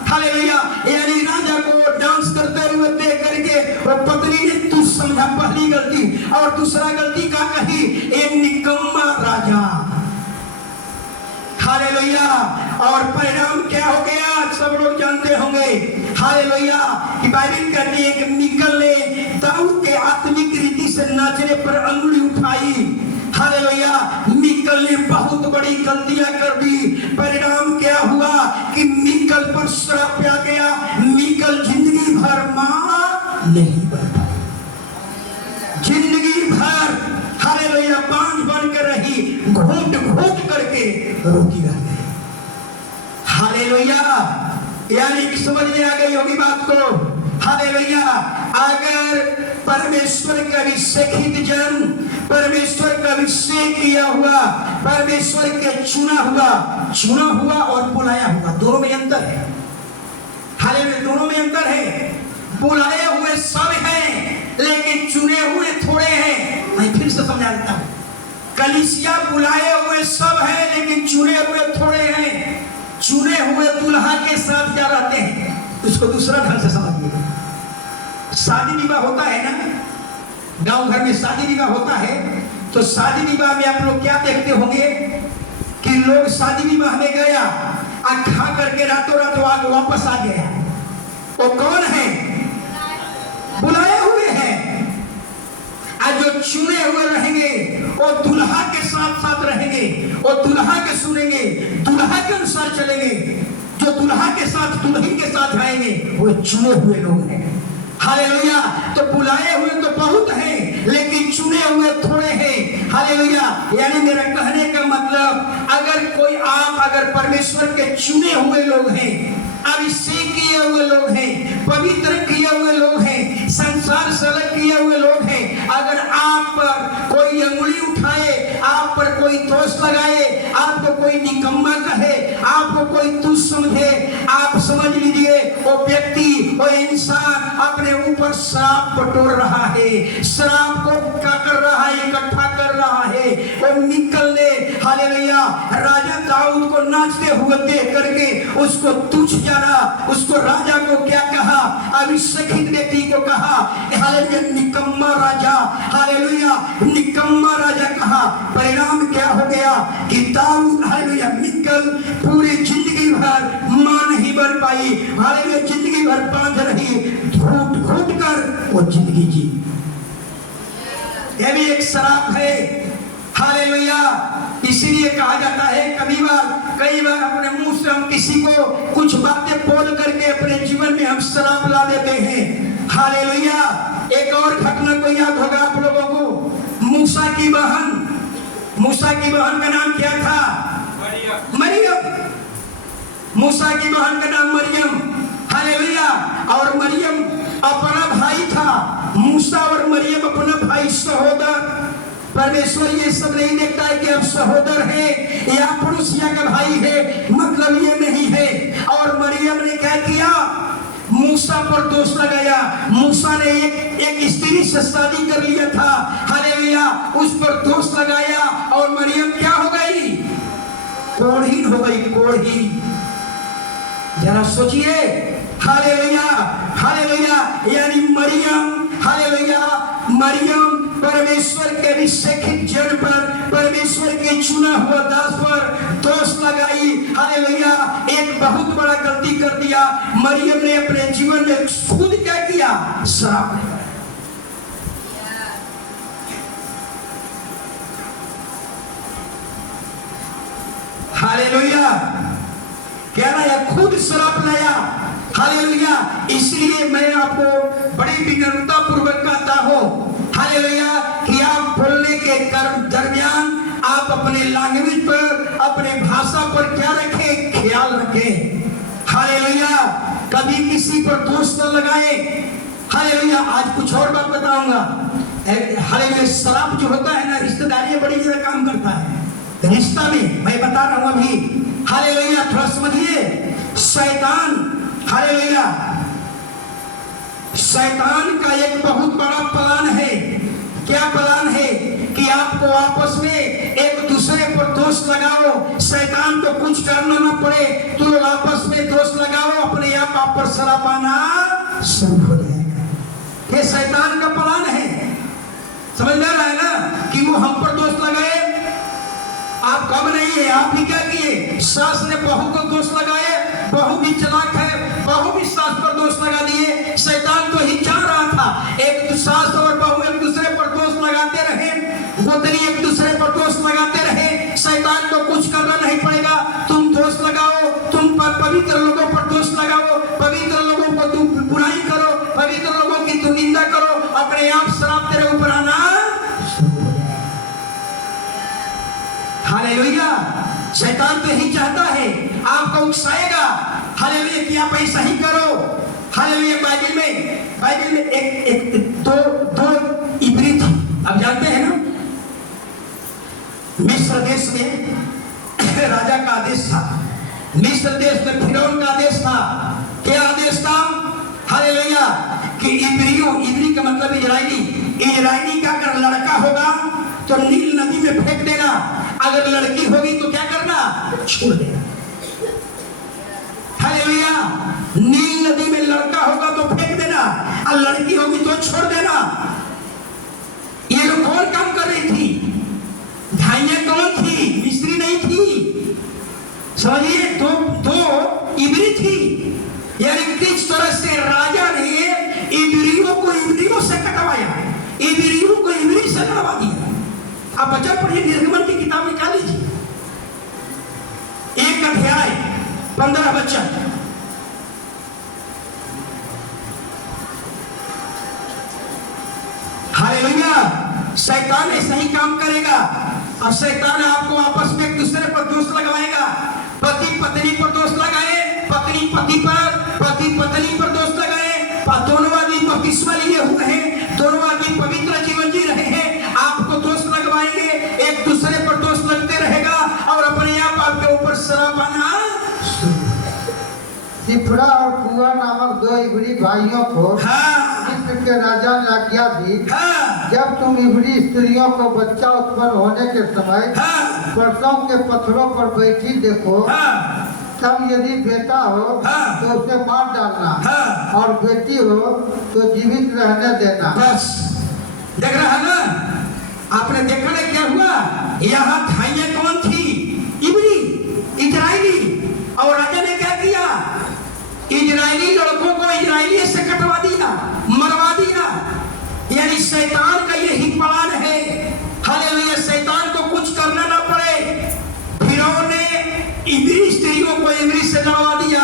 हालेलुया। यानी राजा को डांस करते हुए देख करके वो पत्नी ने तुच्छ समझा, पहली गलती। और दूसरा गलती क्या कही? एक निकम्मा राजा। हालेलुया। और परिणाम क्या हो गया? सब लोग जानते होंगे। हालेलुया कि बाइबल कहती है कि मीकल ने दाऊद के आत्मिक रीति से नाचने पर अंगुली उठाई। हालेलुया। मीकल ने बहुत बड़ी गलतियां कर दी। परिणाम क्या हुआ कि मीकल पर श्राप आ गया। मीकल जिंदगी भर मां नहीं बन पाई। जिंदगी भर हालेलुया बांझ बनकर रही, घूट घूट करके रोती रह गई। हालेलुया। यानी समझ में आ गई होगी बात को। हालेलुया। अगर परमेश्वर का अभिषेकित जन, परमेश्वर का अभिषेक किया हुआ, परमेश्वर के चुना हुआ और बुलाया हुआ, दोनों में अंतर है। हालेलुया, दोनों में अंतर है। बुलाए हुए सब हैं लेकिन चुने हुए थोड़े हैं। मैं फिर से समझा देता हूं। कलीसिया बुलाए हुए सब हैं लेकिन चुने हुए थोड़े हैं। चुने हुए दुल्हा के साथ क्या रहते हैं, उसको दूसरा ढंग से समझिए। शादी विवाह होता है ना, गांव घर में शादी विवाह होता है, तो शादी विवाह में आप लोग क्या देखते होंगे कि लोग शादी विवाह में गया, खा करके रातों रात वापस आ गया। वो कौन है? बुलाए हुए हैं। आज जो चुने हुए रहेंगे वो दुल्हा के साथ साथ रहेंगे, वो दुल्हा के सुनेंगे, दुल्हा के अनुसार चलेंगे। जो दुल्हा के साथ दुल्हन के साथ जाएंगे वो चुने हुए लोग हैं। हालेलुया। तो बुलाए हुए तो बहुत हैं लेकिन चुने हुए थोड़े हैं। हालेलुया। यानी मेरा कहने का मतलब, अगर परमेश्वर के चुने हुए लोग हैं, अभिषेक किए हुए लोग हैं, पवित्र किए हुए लोग हैं, संसार से अलग किए हुए लोग हैं, अगर आप पर कोई अंगुली उठाए, आप पर कोई दोष लगाए, आपको कोई निकम्मा कहे, आपको कोई तुच्छ समझे, आप समझ लीजिए वो व्यक्ति, वो इंसान अपने ऊपर श्राप बटोर रहा है। श्राप को क्या कर रहा है? इकट्ठा कर रहा है। वो मीकल ने हालेलुया राजा दाऊद को नाचते हुए देख करके उसको तुच्छ जाना। उसको राजा को क्या कहा? अभिषेकित व्यक्ति को कहा हालेलुया निकम्मा राजा। हालेलुया निकम्मा राजा कहा। परिणाम क्या हो गया कि दाऊद हालेलुया मीकल पूरी जिंदगी भर मां नहीं बन पाई। हालेलुया जिंदगी भर बांझ रही, घूट घूट कर वो जिंदगी जी। यह भी एक श्राप है। हालेलुया। इसीलिए कहा जाता है कई बार अपने मुंह से हम किसी को कुछ बातें बोल करके अपने जीवन में हम श्राप ला देते हैं। हालेलुया। एक और घटना को याद होगा आप लोगों को। मूसा की बहन का नाम क्या था? मरियम। मूसा की बहन का नाम मरियम। हालेलुया। और मरियम अपना भाई था। मूसा और मरियम अपना भाई, सहोदर। परमेश्वर ये सब नहीं देखता है कि अब सहोदर है या पड़ोसिया का भाई है, मतलब ये नहीं है। और मरियम ने क्या किया? मूसा पर दोष लगाया। मूसा ने एक स्त्री से शादी कर लिया था। हालेलुया। उस पर दोष लगाया और मरियम क्या हो गई? कोढ़ीन हो गई, कोढ़ी। जरा सोचिए। हालेलुया। हालेलुया। यानी मरियम परमेश्वर के अभिषेकित जन पर, परमेश्वर के चुना हुआ दास पर दोष लगाई। हालेलुया। एक बहुत बड़ा गलती कर दिया। मरियम ने अपने जीवन में खुद क्या किया? श्राप। हालेलुया। क्या लाया? खुद श्राप लाया। हालेलुया। इसलिए मैं आपको बड़ी विनम्रता पूर्वक कहता हूं हालेलुया कि आप बोलने के दरमियान आप अपने लैंग्वेज पर, अपने भाषा पर क्या रखें? ख्याल रखें। हालेलुया। कभी किसी पर दोष न लगाए। हालेलुया। आज कुछ और बात बताऊंगा। हालेलुया। श्राप जो होता है ना, रिश्तेदारी बड़ी जगह काम करता है। रिश्ता में मैं बता रहा हूं अभी। हालेलुया। थोड़ा समझिए। शैतान, हालेलुया, शैतान का एक बहुत बड़ा प्लान है। क्या प्लान है? कि आपको आपस में एक दूसरे पर दोष लगाओ। शैतान को कुछ करना ना पड़े, तो लोग आपस में दोष लगाओ, अपने आप पर श्राप आना शुरू हो जाएगा। ये शैतान का प्लान है। समझ में आ रहा है ना कि वो हम पर दोष लगाए। आप कम नहीं है, आप ही क्या किए, सास ने बहू को दोष लगाए, बहू भी चालाक है, बहू भी सास पर दोष लगा दिए। शैतान तो ही चाह रहा था एक सास और बहू एक दूसरे पर दोष लगाते रहे, गोतनी एक दूसरे पर दोष लगाते रहे। शैतान को कुछ करना नहीं पड़ेगा, तुम दोष लगाओ, तुम पवित्र लोगों पर दोष लगाओ, पवित्र लोगों को तुम बुराई करो, पवित्र लोगों की तुम निंदा करो, अपने आप शराब तेरे ऊपर आना। हालेलुया। शैतान तो यही चाहता है, आपको उकसाएगा, हालेलुया, कि आप ऐसा ही करो। हालेलुया। बाइबल में एक दो इब्री था, आप जानते हैं ना, मिस्र देश में राजा का आदेश था, मिस्र देश में फिरौन का आदेश था। क्या आदेश था? हालेलुया, कि इब्री का मतलब इजराइली का अगर लड़का होगा तो नील नदी में फेंक देना, अगर लड़की होगी तो क्या करना, छोड़ देना। हालेलुया। नील नदी में लड़का होगा तो फेंक देना, और लड़की होगी तो छोड़ देना। ये लोग कौन काम कर रही थी? धाइयां कौन थी? मिस्री नहीं थी, समझिए, दो इब्री थी। यानी किस तरह से राजा ने इब्रियों से कटवाया, इब्रियों को इब्री से लड़वा दिया। आप बच्चा पढ़िए, निर्गमन की किताब निकाल लीजिए, 1 अध्याय 15 बच्चा। हालेलुया। शैतान ऐसा ही काम करेगा, और शैतान आपको आपस में एक दूसरे पर दोष लगवाएगा। पति पत्नी पर दोष लगाए, पत्नी पति पर, पति पत्नी पर दोष लगाए। दोनों आदमी बपतिस्मा लिए हुए हैं, दोनों आदमी पवित्र जीवन जी रहे हैं, आपको दोष लगवाएंगे, एक दूसरे पर दोष लगते रहेगा, और अपने आप आपके ऊपर शराब आना। सिपरा और पुआ नामक 2 इब्री भाइयों को मिस्र के राजा ने आज्ञा दी, जब तुम इब्री स्त्रियों को बच्चा उत्पन्न होने के समय परसों के पत्थरों पर बैठी देखो, तब यदि बेटा हो तो उसे मार डालना, और बेटी हो तो जीवित रहने देना। बस देख रहा है ना, आपने देखा ना क्या हुआ? यहाँ धाइयां कौन थी? इब्री, इजराइली। और राजा ने क्या किया? इजराइली लड़कों को इजराइली से कटवा दिया, मरवा दिया। यानी शैतान का यही प्लान है। हालेलुया। शैतान को कुछ करना ना पड़े। फिरौन ने इब्री स्त्रियों को इब्री से लड़वा दिया,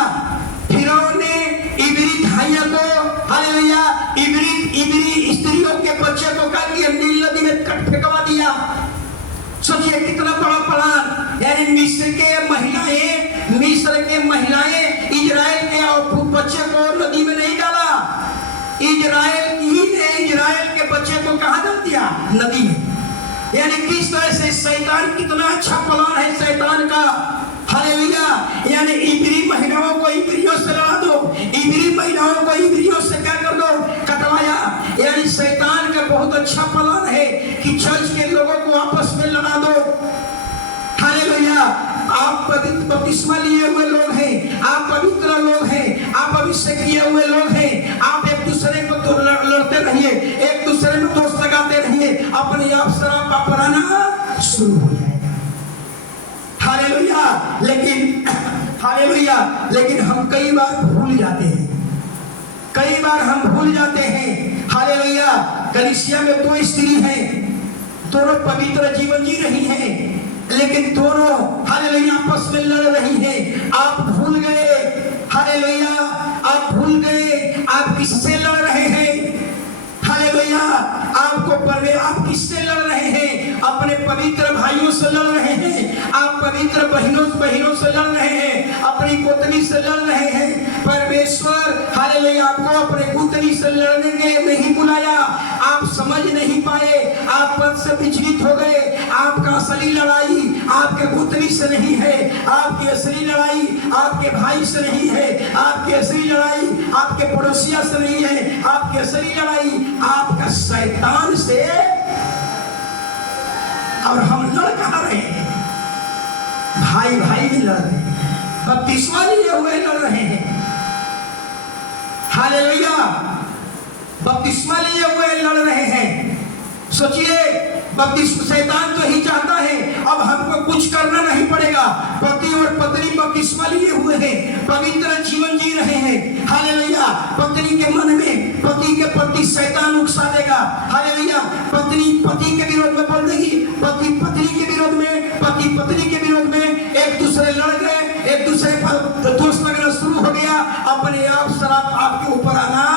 फिरौन ने इब्री धाइयों को, हालेलुया, इब्री स्त्रियों के बच्चे को क्या किया? नील नदी में फेंकवा दिया। सोचिए कितना बड़ा प्लान। यानी मिस्र के महिलाएं इजराइल के बच्चे को नदी में नहीं डाला, इजराइल के बच्चे को कहाँ डाल दिया? नदी में। यानी किस तरह से शैतान, कितना अच्छा प्लान है शैतान का। हालेलुया। यानी इब्री महिलाओं को इब्रियों से लड़ा दो, इब्री महिलाओं को इब्रियों से क्या कर दो? कटवाया। यानी शैतान का बहुत अच्छा प्लान है कि चर्च के लोगों को आपस में लड़ा दो। हालेलुया। आप बपतिस्मा लिए हुए लोग हैं, आप पवित्र लोग हैं, आप अभिषेक किए हुए लोग हैं, आप एक दूसरे को तो लड़ते रहिए, एक दूसरे में दोष लगाते रहिए, अपने आप शराब पर आना शुरू हो जाएगा। हालेलुया। लेकिन हम कई बार भूल जाते हैं, हालेलुया। कलीसिया में 2 स्त्री हैं, दोनों पवित्र जीवन जी रही हैं, लेकिन दोनों हालेलुया आपस में लड़ रही हैं। आप भूल गए, हालेलुया, आप भूल गए आप किससे लड़ रहे हैं। हालेलुया। आप किससे लड़ रहे हैं? अपने पवित्र भाइयों से लड़ रहे हैं, आप पवित्र बहनों से लड़ रहे हैं, अपनी गोतनी से लड़ रहे हैं। परमेश्वर हालेलुया आपको अपने गोतनी से लड़ने के लिए नहीं बुलाया। आप समझ नहीं पाए, आप पद से विचलित हो गए। आपका असली लड़ाई आपके गोतनी से नहीं है, आपकी असली लड़ाई आपके भाई से नहीं है, आपकी असली लड़ाई आपके पड़ोसिया से नहीं है, आपकी असली लड़ाई आपका शैतान से। और हम लड़ कहाँ रहे हैं? भाई में लड़ रहे हैं, बपतिस्मा लिए हुए लड़ रहे हैं। हालेलुया। बपतिस्मा लिए हुए लड़ रहे हैं। सोचिए, बपतिस्मा शैतान तो ही चाहता है अब हमको कुछ करना नहीं पड़ेगा। पति और पत्नी बपतिस्मा लिए हुए हैं, पवित्र जीवन जी रहे हैं। हालेलुया। पत्नी के मन में पति के प्रति शैतान उकसा देगा। हालेलुया। पत्नी पति के विरोध में बोल देगी, पति पत्नी के विरोध में, पति पत्नी के विरोध में, एक दूसरे लड़ गए, एक दूसरे पर दोष लगना शुरू हो गया। अपने आप शराब आपके ऊपर आना।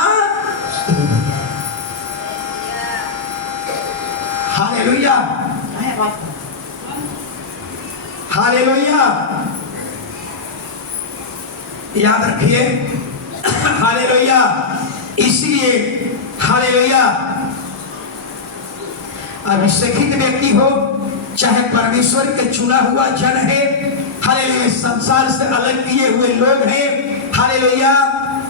हालेलुया। हालेलुया। याद रखिए। हालेलुया। इसलिए हालेलुया, अभिषेकित व्यक्ति हो चाहे परमेश्वर के चुना हुआ जन है, हालेलुया, संसार से अलग किए हुए लोग हैं, हालेलुया,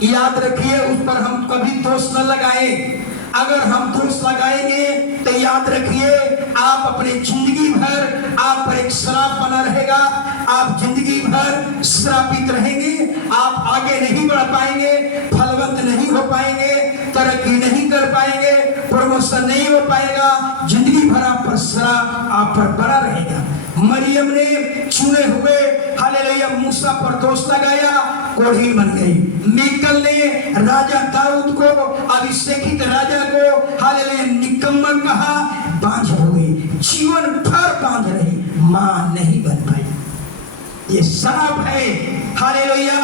याद रखिए उस पर हम कभी दोष न लगाएं। अगर हम दोष लगाएंगे तो याद रखिए आप अपने जिंदगी भर आप पर एक श्राप बना रहेगा। आप जिंदगी भर श्रापित रहेंगे, आप आगे नहीं बढ़ पाएंगे, फलवंत नहीं हो पाएंगे, तरक्की नहीं कर पाएंगे, प्रमोशन नहीं हो पाएगा। जिंदगी भर आप पर श्राप आप पर बना रहेगा। मरियम ने चुने हुए हालेलुया मूसा पर दोष लगाया, कोढ़ी बन गई। मीकल ने राजा दाऊद को, अभिषेकित राजा को हालेलुया निकम्मा कहा, बांझ हो गई, जीवन भर बांझ रही, मां नहीं बन पाई। ये श्राप है। हालेलुया।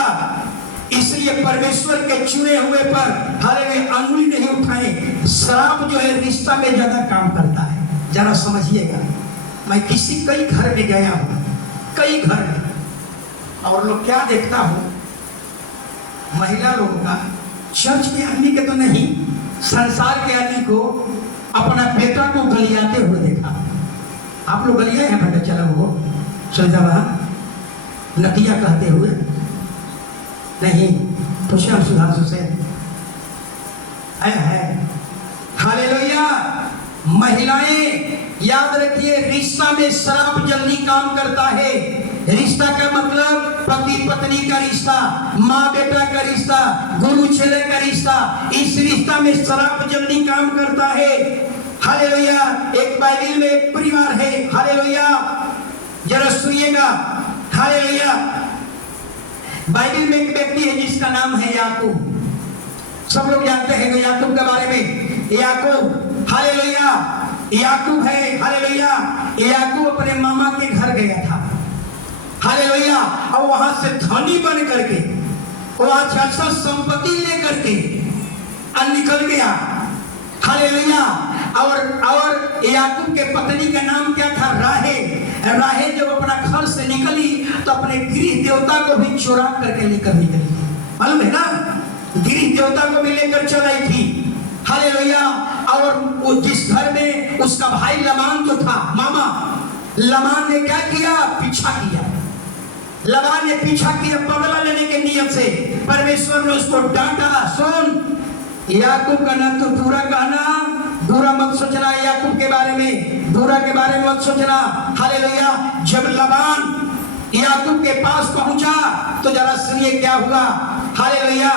इसलिए परमेश्वर के चुने हुए पर हालेलुया अंगुली नहीं उठाए। श्राप जो है रिश्ता में ज्यादा काम करता है, जरा समझिएगा। मैं कई घर में गया हूं, कई घर में, और लोग क्या देखता हूं, महिला लोगों का, चर्च के आदमी के तो नहीं, संसार के आदमी को अपना बेटा को गलियाते हुए देखा। आप लोग गलियाए हैं बेटा चला वो सुलझा नतिया कहते हुए नहीं, पूछे हम सुधांशु से है। हालेलुया। महिलाएं याद रखिए, रिश्ता में श्राप जल्दी काम करता है। रिश्ता का मतलब पति पत्नी का रिश्ता, माँ बेटा का रिश्ता, गुरु चेले का रिश्ता, इस रिश्ता में श्राप जल्दी काम करता है। हालेलुया। एक बाइबल में एक परिवार है, हालेलुया, जरा सुनिएगा। हालेलुया। बाइबल में एक व्यक्ति है जिसका नाम है याकूब। सब लोग जानते हैं याकूब के बारे में। याकूब, हालेलुया, याकूब है, हालेलुया। याकूब अपने मामा के घर गया था, हालेलुया, और वहां से धनी बन करके, वहां अच्छा संपत्ति लेकर के निकल गया, हालेलुया। और याकूब के पत्नी का नाम क्या था? राहेल। राहेल जब अपना घर से निकली तो अपने गृह देवता को भी चुरा करके लेकर निकली। मालूम है ना, गृह देवता को भी लेकर चलाई थी, हालेलुया। और जिस घर में उसका भाई लबान जो था, मामा लबान ने क्या किया? पीछा किया। लबान ने पीछा किया बदला लेने के नियत से। परमेश्वर ने उसको डांटा, सुन याकूब का नाम तो बुरा कहना, बुरा मत सोचना, याकूब के बारे में बुरा के बारे में मत सोचना, हालेलुया। जब लबान याकूब के पास पहुंचा तो जरा सुनिए क्या हुआ, हालेलुया।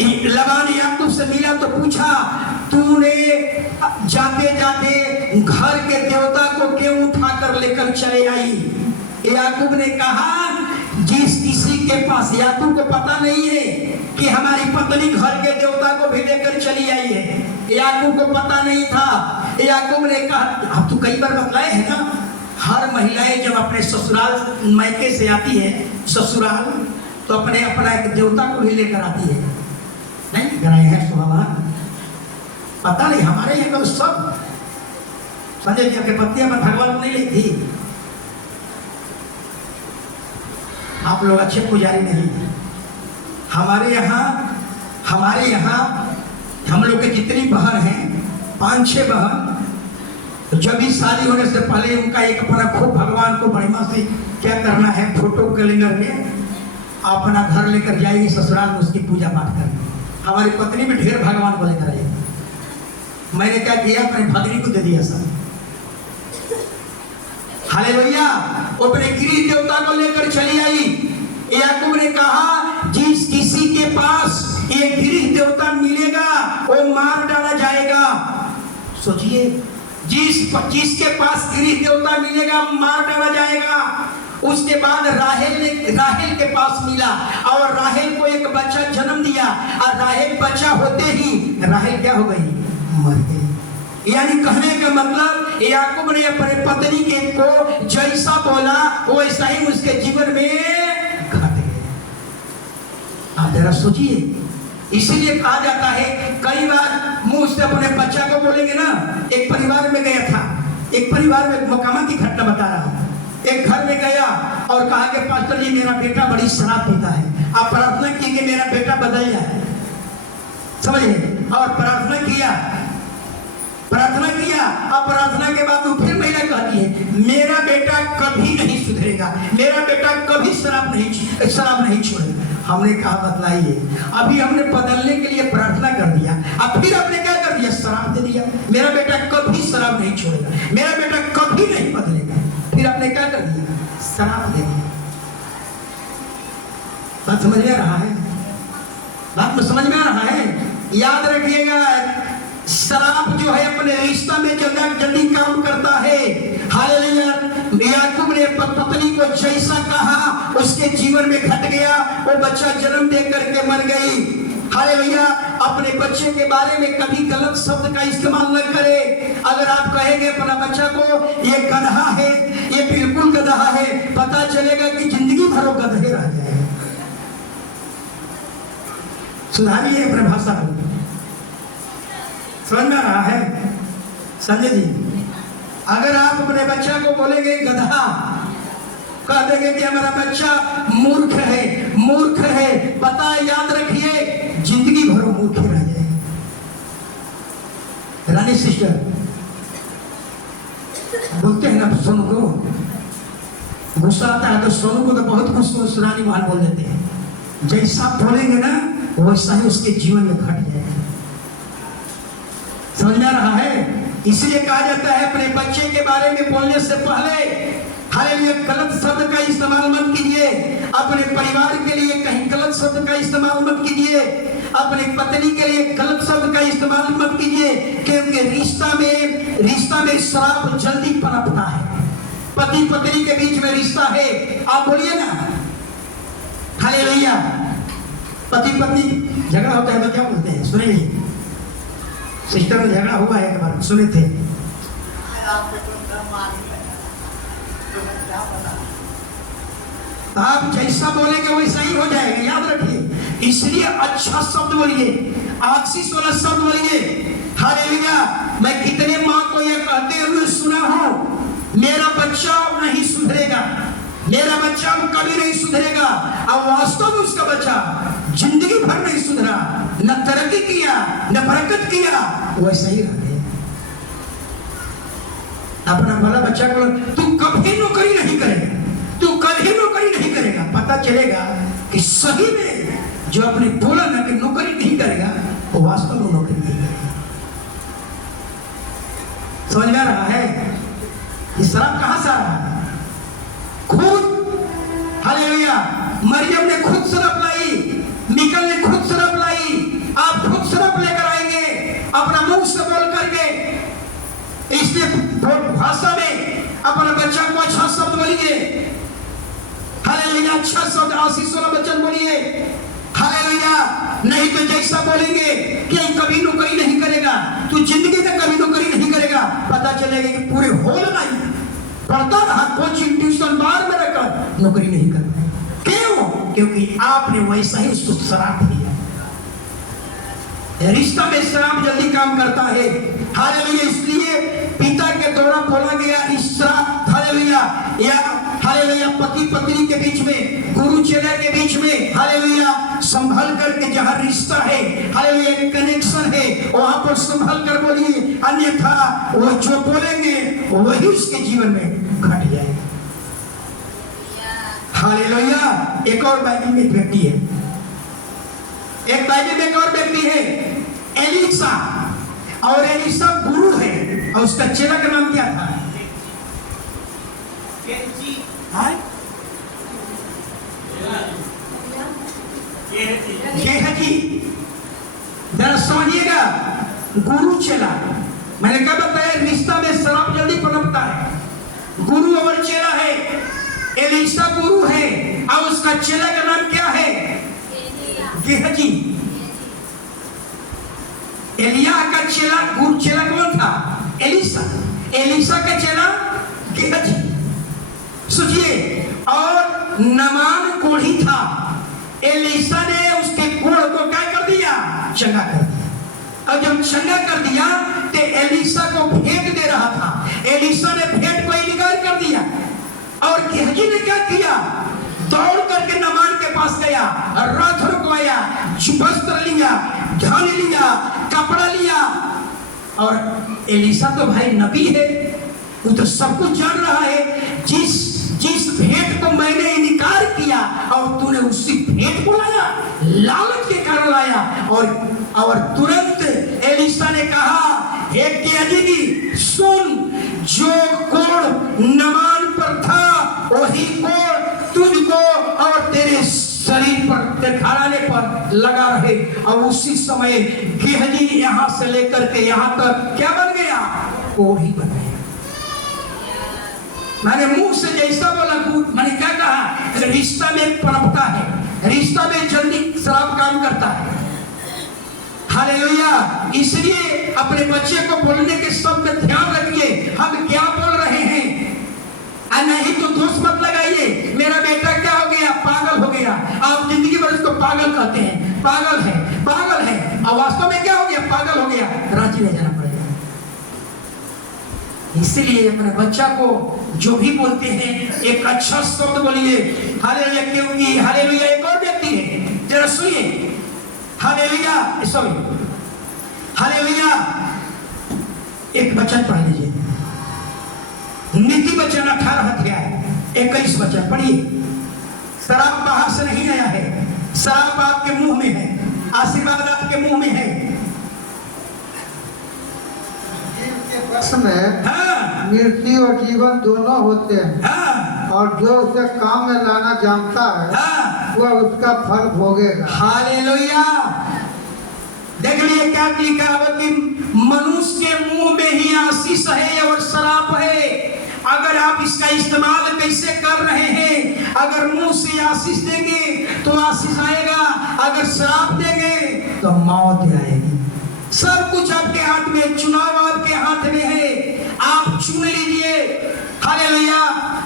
लबान याकूब से मिला तो पूछा, तूने जाते जाते घर के देवता को क्यों उठा कर लेकर चले आई? याकूब ने कहा, जिस किसी के पास, याकूब को पता नहीं है कि हमारी पत्नी घर के देवता को भी लेकर चली आई है, याकूब को पता नहीं था। याकूब ने कहा, अब तो कई बार बतलाए हैं ना, हर महिलाएं जब अपने ससुराल मायके से आती है ससुराल, तो अपना एक देवता को भी लेकर आती है, नहीं कराए हैं सुबह, पता नहीं हमारे यहाँ तो सब संजय जी के पत्नियां भगवान को नहीं लेती। आप लोग अच्छे पुजारी नहीं। हमारे यहाँ हम लोग के जितनी बहन हैं, 5-6 बहन, तो जब भी शादी होने से पहले उनका एक अपना खूब भगवान को बढ़िया से क्या करना है, फोटो कैलेंडर में अपना घर लेकर जाएगी, ससुराल में उसकी पूजा पाठ करेंगे। हमारी पत्नी भी ढेर भगवान को लेकर आई। मैंने क्या किया, अपने भगनी को दे दिया सब, हालेलुया। अपने गृह देवता को लेकर चली आई। याकूब ने कहा, जिस किसी के पास ये गृह देवता मिलेगा वो मार डाला जाएगा। सोचिए, जिसके पास गृह देवता मिलेगा मार डाला जाएगा। उसके बाद राहेल के पास मिला और राहेल को एक बच्चा जन्म दिया और राहेल बच्चा होते ही राहेल क्या हो गई, मर गई। यानी कहने का मतलब याकूब ने अपने पत्नी के को जैसा बोला वैसा ही उसके जीवन में घट गया। आप जरा सोचिए, इसीलिए कहा जाता है, कई बार मुंह से अपने बच्चा को बोलेंगे ना। एक परिवार में गया था, एक परिवार में मकामा की घटना बता रहा हूं। एक घर में गया और कहा कि पास्टर जी मेरा बेटा बड़ी शराब पीता है, आप प्रार्थना की कि मेरा बेटा बदल जाए, समझिए। और प्रार्थना किया अब प्रार्थना के बाद वो फिर महिला कहती है मेरा बेटा कभी नहीं सुधरेगा, मेरा बेटा कभी शराब नहीं छोड़ेगा। हमने कहा बतलाइए, अभी हमने बदलने के लिए प्रार्थना कर दिया, अब फिर आपने क्या कर दिया, शराब दे दिया। मेरा बेटा कभी शराब नहीं छोड़ेगा, मेरा बेटा कभी नहीं बदलेगा, फिर आपने क्या कर दिया, शराब दे दिया। बात समझ में आ रहा है? बात में समझ में आ रहा है? याद रखिएगा, शराब जो है अपने रिश्ता में जल्दी काम करता है। हालेलुया। याकूब ने पत्नी को जैसा कहा उसके जीवन में घट गया, वो बच्चा जन्म दे करके मर गई। हालेलुया। अपने बच्चे के बारे में कभी गलत शब्द का इस्तेमाल न करें। अगर आप कहेंगे अपना बच्चा को ये गधा है, ये बिल्कुल गधा है, पता चलेगा कि जिंदगी भर वो गधे रह जाएगा। सुधारिए अपने भाषा को। समझ में आ रहा है संजय जी? अगर आप अपने बच्चा को बोलेंगे गधा, कह देंगे कि हमारा बच्चा मूर्ख है, पता याद रखिए जिंदगी भर मूर्ख रह जाएगा। रानी सिस्टर बोलते हैं ना सोनू को, गुस्सा आता है तो सोनू को तो बहुत कुछ रानी महान बोल देते हैं। जैसा बोलेंगे ना वैसा ही उसके जीवन में घट जाएगा। समझ में आ रहा है? इसलिए कहा जाता है अपने बच्चे के बारे में बोलने से पहले हालेलुया गलत शब्द का इस्तेमाल मत कीजिए। अपने परिवार के लिए कहीं गलत शब्द का इस्तेमाल मत कीजिए। अपनी पत्नी के लिए गलत शब्द का इस्तेमाल मत कीजिए, क्योंकि रिश्ता में श्राप जल्दी पनपता है। पति पत्नी के बीच में रिश्ता है, आप बोलिए ना हालेलुया। पति पत्नी झगड़ा होता है तो क्या बोलते हैं, सुनिए। सिस्टर में झगड़ा हुआ है, एक बार सुने थे। आप जैसा बोलेंगे वैसा ही हो जाएगा, याद रखिए। इसलिए अच्छा शब्द बोलिए, आशीष वाला शब्द बोलिए। हालेलुया। मैं कितने माँ को यह कहते हुए सुना हूं, मेरा बच्चा नहीं सुधरेगा, मेरा बच्चा कभी नहीं सुधरेगा। अब वास्तव में उसका बच्चा जिंदगी भर नहीं सुधरा, न तरक्की किया न बरकत किया, वैसा ही रहते। अपना भला बच्चा को तू कभी नौकरी नहीं करेगा, तू कभी नौकरी नहीं करेगा, पता चलेगा कि सही में जो अपने बोला ना कि नौकरी नहीं करेगा वो वास्तव में नौकरी नहीं करेगा। समझ में आ रहा है? ये शराब कहां से आ रहा है? खुद हालेलुया। मरियम ने खुद शराब लाई, मिकल ने खुद शराब लाई, आप खुद शराब लेकर आएंगे अपना मुंह से बोल करके। इसलिए भाषा में अपना बच्चा को अच्छा शब्द बोलिए, हालेलुया। अच्छा शब्द आशीष वाला वचन बोलिए, हालेलुया। नहीं तो जैसा बोलेंगे कि कभी नौकरी नहीं करेगा, तू जिंदगी में कभी नौकरी नहीं करेगा, पता चलेगा कि पूरे होल नहीं पढ़ता रहा, कोचिंग ट्यूशन बाहर में रखकर नौकरी नहीं करता। क्यों? क्योंकि आपने वैसा ही उसको शराब दिया। रिश्ता में शराब जल्दी काम करता है। हालेलुया। इसलिए पिता के द्वारा बोला गया इस शराब, हालेलुया, या हालेलुया पति पत्नी के बीच में, गुरु चेला के बीच में, हालेलुया संभल करके जहां रिश्ता है, हालेलुया कनेक्शन है, वहां पर संभल कर बोलिए, अन्यथा वो जो बोलेंगे वही उसके जीवन में घट जाएगा। हालेलुया। एक और बाइबल में व्यक्ति है, एक बाइबल में एक और व्यक्ति है एलिसा, और एलिसा गुरु है और उसका चेला का नाम क्या था? गेहजी। जरा समझिएगा, गुरु चेला, मैंने क्या बताया, रिश्ता में शराब जल्दी पनपता है। गुरु और चेला है, एलीशा गुरु है और उसका चेला का नाम क्या है, गेहजी। एलिया का चेला, गुरु चेला कौन था, एलीशा। एलीशा का चेला गेहजी। सोचिए, और नमान कोढ़ी था, एलीशा ने उसके कोढ़ को क्या कर दिया, चंगा कर दिया। और जब चंगा कर दिया तो एलीशा को भेंट दे रहा था, एलीशा ने भेंट को इनकार कर दिया। और गेहजी ने क्या किया, दौड़ करके नमान के पास गया, रथ रुकवाया, वस्त्र लिया, धन लिया, कपड़ा लिया। और एलीशा तो भाई नबी है, वो तो सब कुछ जान रहा है। जिस भेंट को मैंने इनकार किया और तूने उसी भेंट को लाया, लालच के कारण लाया। और तुरंत एलीशा ने कहा, हे गेहजी सुन, जो कोढ़ नमान पर था वही कोढ़ तुझको और तेरे शरीर पर, तेरे घराने पर लगा रहे। और उसी समय गेहजी यहां से लेकर के यहां तक क्या बन गया, कोढ़ ही बन गया। मैंने मुंह से जैसा बोला, मैंने क्या कहा, रिश्ता में पनपता है, रिश्ता में जल्दी शराब काम करता है। हालेलुया। इसलिए अपने बच्चे को बोलने के शब्द ध्यान रखिए, हम क्या बोल रहे हैं। नहीं तो दोष मत लगाइए, मेरा बेटा क्या हो गया, पागल हो गया। आप जिंदगी भर उसको पागल कहते हैं, पागल है, पागल है, और वास्तव में क्या हो गया, पागल हो गया, रांची ले जाना पड़ेगा। इसलिए अपने बच्चा को जो भी बोलते हैं एक अच्छा शब्द बोलिए, हालेलुया। क्योंकि हालेलुया एक और व्यक्ति है, जरा सुनिए, हालेलुया, सॉरी, हालेलुया। एक वचन पढ़ लीजिए, नीति वचन 18 अध्याय 21 वचन पढ़िए। शराब बाहर से नहीं आया है, शराब आपके मुंह में है, आशीर्वाद आपके मुंह में है। वश में मृत्यु और जीवन दोनों होते हैं, और जो उसे काम में लाना जानता है वह उसका फल भोगेगा। हालेलुया। देख लिए क्या लिखा है कि मनुष्य के मुंह में ही आशीष है और शराब है। अगर आप इसका इस्तेमाल कैसे कर रहे हैं, अगर मुंह से आशीष देंगे तो आशीष आएगा, अगर शराब देंगे तो मौत आएगी। सब कुछ आपके हाथ में, चुनाव आपके हाथ में है, आप चुन लीजिए। हालेलुया।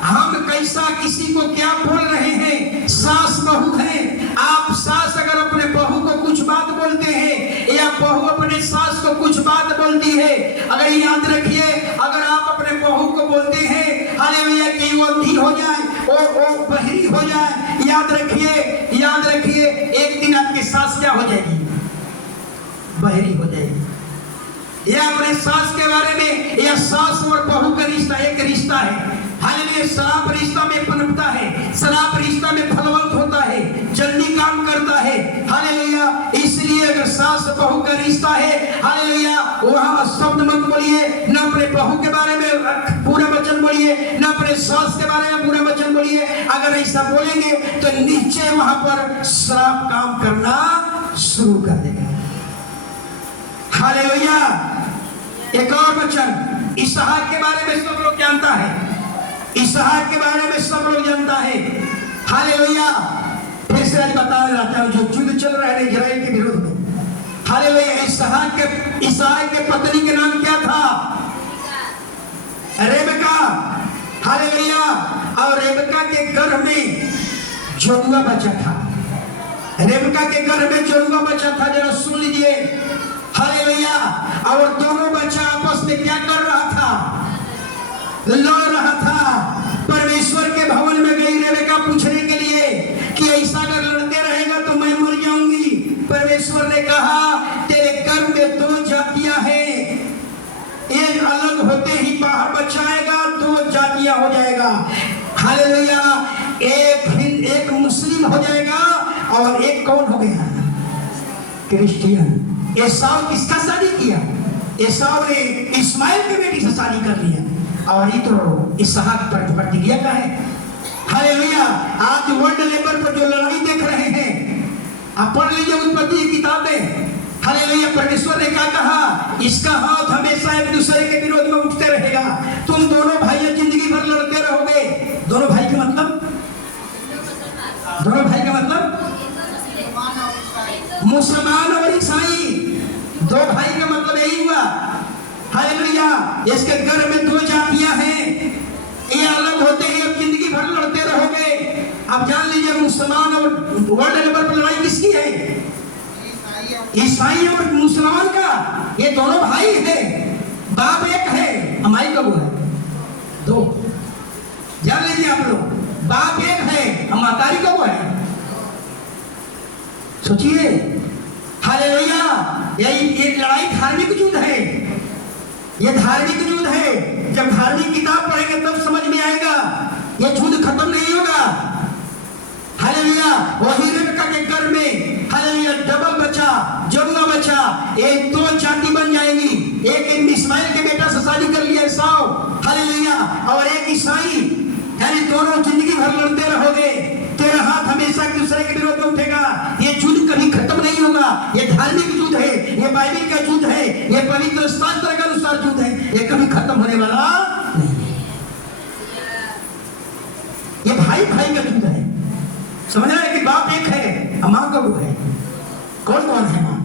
हम कैसा किसी को क्या बोल रहे हैं, सास बहू है, आप सास अगर अपने बहू को कुछ बात बोलते हैं या बहू अपने सास को कुछ बात बोलती है, अगर याद रखिए, अगर आप अपने बहू को बोलते हैं हालेलुया कि वो अंधी हो जाए और वो बहरी हो जाए, याद रखिए एक दिन आपकी सास क्या हो जाएगी, बहरी हो जाएगी। या अपने सास के बारे में, या सास और बहू का रिश्ता एक रिश्ता है। हालेलुया। शराब रिश्ता में पनपता है, शराब रिश्ता में फलवंत होता है, जल्दी काम करता है। हालेलुया। इसलिए अगर सास बहू का रिश्ता है, हालेलुया, वहां शब्द मत बोलिए, न अपने बहू के बारे में पूरा वचन बोलिए, न अपने सास के बारे में पूरा वचन बोलिए। अगर ऐसा बोलेंगे तो नीचे वहां पर शराब काम करना शुरू कर देगा। हालेलुया। एक और वचन इसहाक के बारे में सब लोग जानता है, इसहाक के बारे में सब लोग जानता है। हालेलुया। फिर से आज बताने जाता हूं, जो युद्ध चल रहा है इजराइल के विरुद्ध में। हालेलुया। इसहाक के पत्नी के नाम क्या था, रेबका। हालेलुया। और रेबका के गर्भ में जोड़ुआ बच्चा था, रेबका के गर्भ में जोड़ुआ बच्चा था। जरा सुन लीजिए। हालेलुया। और दोनों बच्चा आपस में क्या कर रहा था, लड़ रहा था। परमेश्वर के भवन में गई रेबेका पूछने के लिए कि ऐसा अगर लड़ते रहेगा तो मैं मर जाऊंगी। परमेश्वर ने कहा, तेरे गर्भ में दो जातियां हैं, एक अलग होते ही बाहर बच्चा आएगा, दो जातियां हो जाएगा। हालेलुया। एक मुस्लिम हो जाएगा और एक कौन हो गया, क्रिश्चियन। एसाव किसका शादी किया, एसाव ने इस्माइल की बेटी से शादी कर लिया, और ये तो इसहाक पर प्रतिक्रिया का है। हालेलुया। आज वर्ल्ड लेवल पर जो लड़ाई देख रहे हैं, आप पढ़ लीजिए उत्पत्ति की किताबें। हालेलुया। परमेश्वर ने क्या कहा, इसका हाथ हमेशा एक दूसरे के विरोध में उठते रहेगा। तुम दोनों भाई जिंदगी भर लड़ते रहोगे। दोनों भाई का मतलब, दोनों भाई का मतलब मुसलमान और ईसाई, दो भाई का मतलब यही हुआ। हालेलुया। इसके घर में दो जातियां हैं, ये अलग होते हैं, अब जिंदगी भर लड़ते रहोगे। अब जान लीजिए मुसलमान और वर्ल्ड लेवल पर लड़ाई किसकी है, ईसाई और मुसलमान का। ये दोनों भाई हैं, बाप एक है, अमाई कब है दो। जान लीजिए आप लोग, बाप एक है, मातारी कब है। सोचिए, हालेलुया। ये लड़ाई धार्मिक युद्ध है, ये धार्मिक युद्ध है। जब धार्मिक किताब पढ़ेंगे तब समझ में आएगा, ये युद्ध खत्म नहीं होगा। हालेलुया। वही रेबका के घर में हालेलुया डबल बचा, जमुना बचा, एक दो जाति बन जाएगी। एक इस्माइल के बेटा से शादी कर लिया एसाव, हालेलुया, और एक ईसाई, यानी दोनों जिंदगी भर लड़ते रहोगे। तेरा हाथ हमेशा एक दूसरे के विरोध में उठेगा। ये युद्ध कभी खत्म नहीं होगा। ये धार्मिक युद्ध है, ये बाइबल का युद्ध है, ये पवित्र शास्त्र के अनुसार युद्ध है, ये कभी खत्म होने वाला नहीं। ये भाई भाई का युद्ध है। समझ रहे हैं कि बाप एक है, माँ का वो है। कौन कौन है माँ,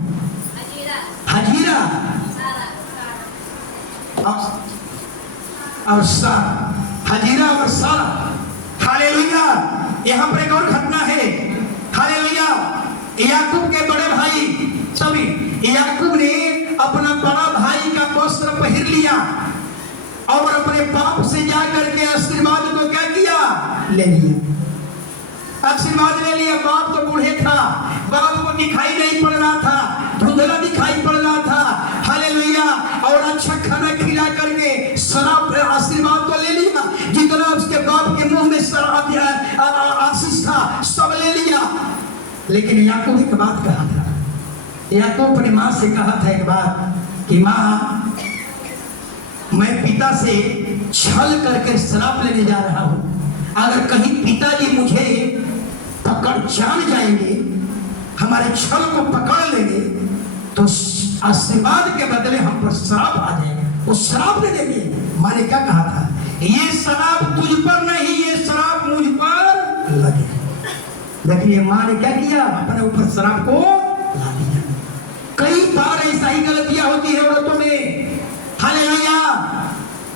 हजीरा और सारा, हजीरा और सारा। हालेलुया। यहाँ पर एक और घटना है। हालेलुया। याकूब के बड़े भाई सभी, याकूब ने अपना बड़ा भाई का वस्त्र पहन लिया और अपने बाप से जाकर के आशीर्वाद को क्या किया, ले लिया। आशीर्वाद ले लिया। बाप तो बूढ़े था, बाप को दिखाई नहीं पड़ रहा था, धुंधला दिखाई पड़ रहा था। हालेलुया। और अच्छा खाना खिला करके शराब आशीर्वाद तो ले लिया, जितना उसके बाप के मुंह में आशीष था सब ले लिया। लेकिन याकूब एक बात कहा था, याकूब अपनी माँ से कहा था एक बार कि माँ, मैं पिता से छल करके शराब लेने जा रहा हूँ। अगर कहीं पिताजी मुझे पकड़ जान जाएंगे, हमारे छल को पकड़ लेंगे, तो आशीर्वाद के बदले हम पर श्राप आ जाएगा, वो श्राप दे देंगे। माने क्या कहा था, ये श्राप तुझ पर नहीं, ये श्राप मुझ पर लगे। लेकिन ये माँ ने क्या किया, अपने ऊपर श्राप को ला दिया। कई बार ऐसा ही गलतियां होती है औरतों में। हालेलुया।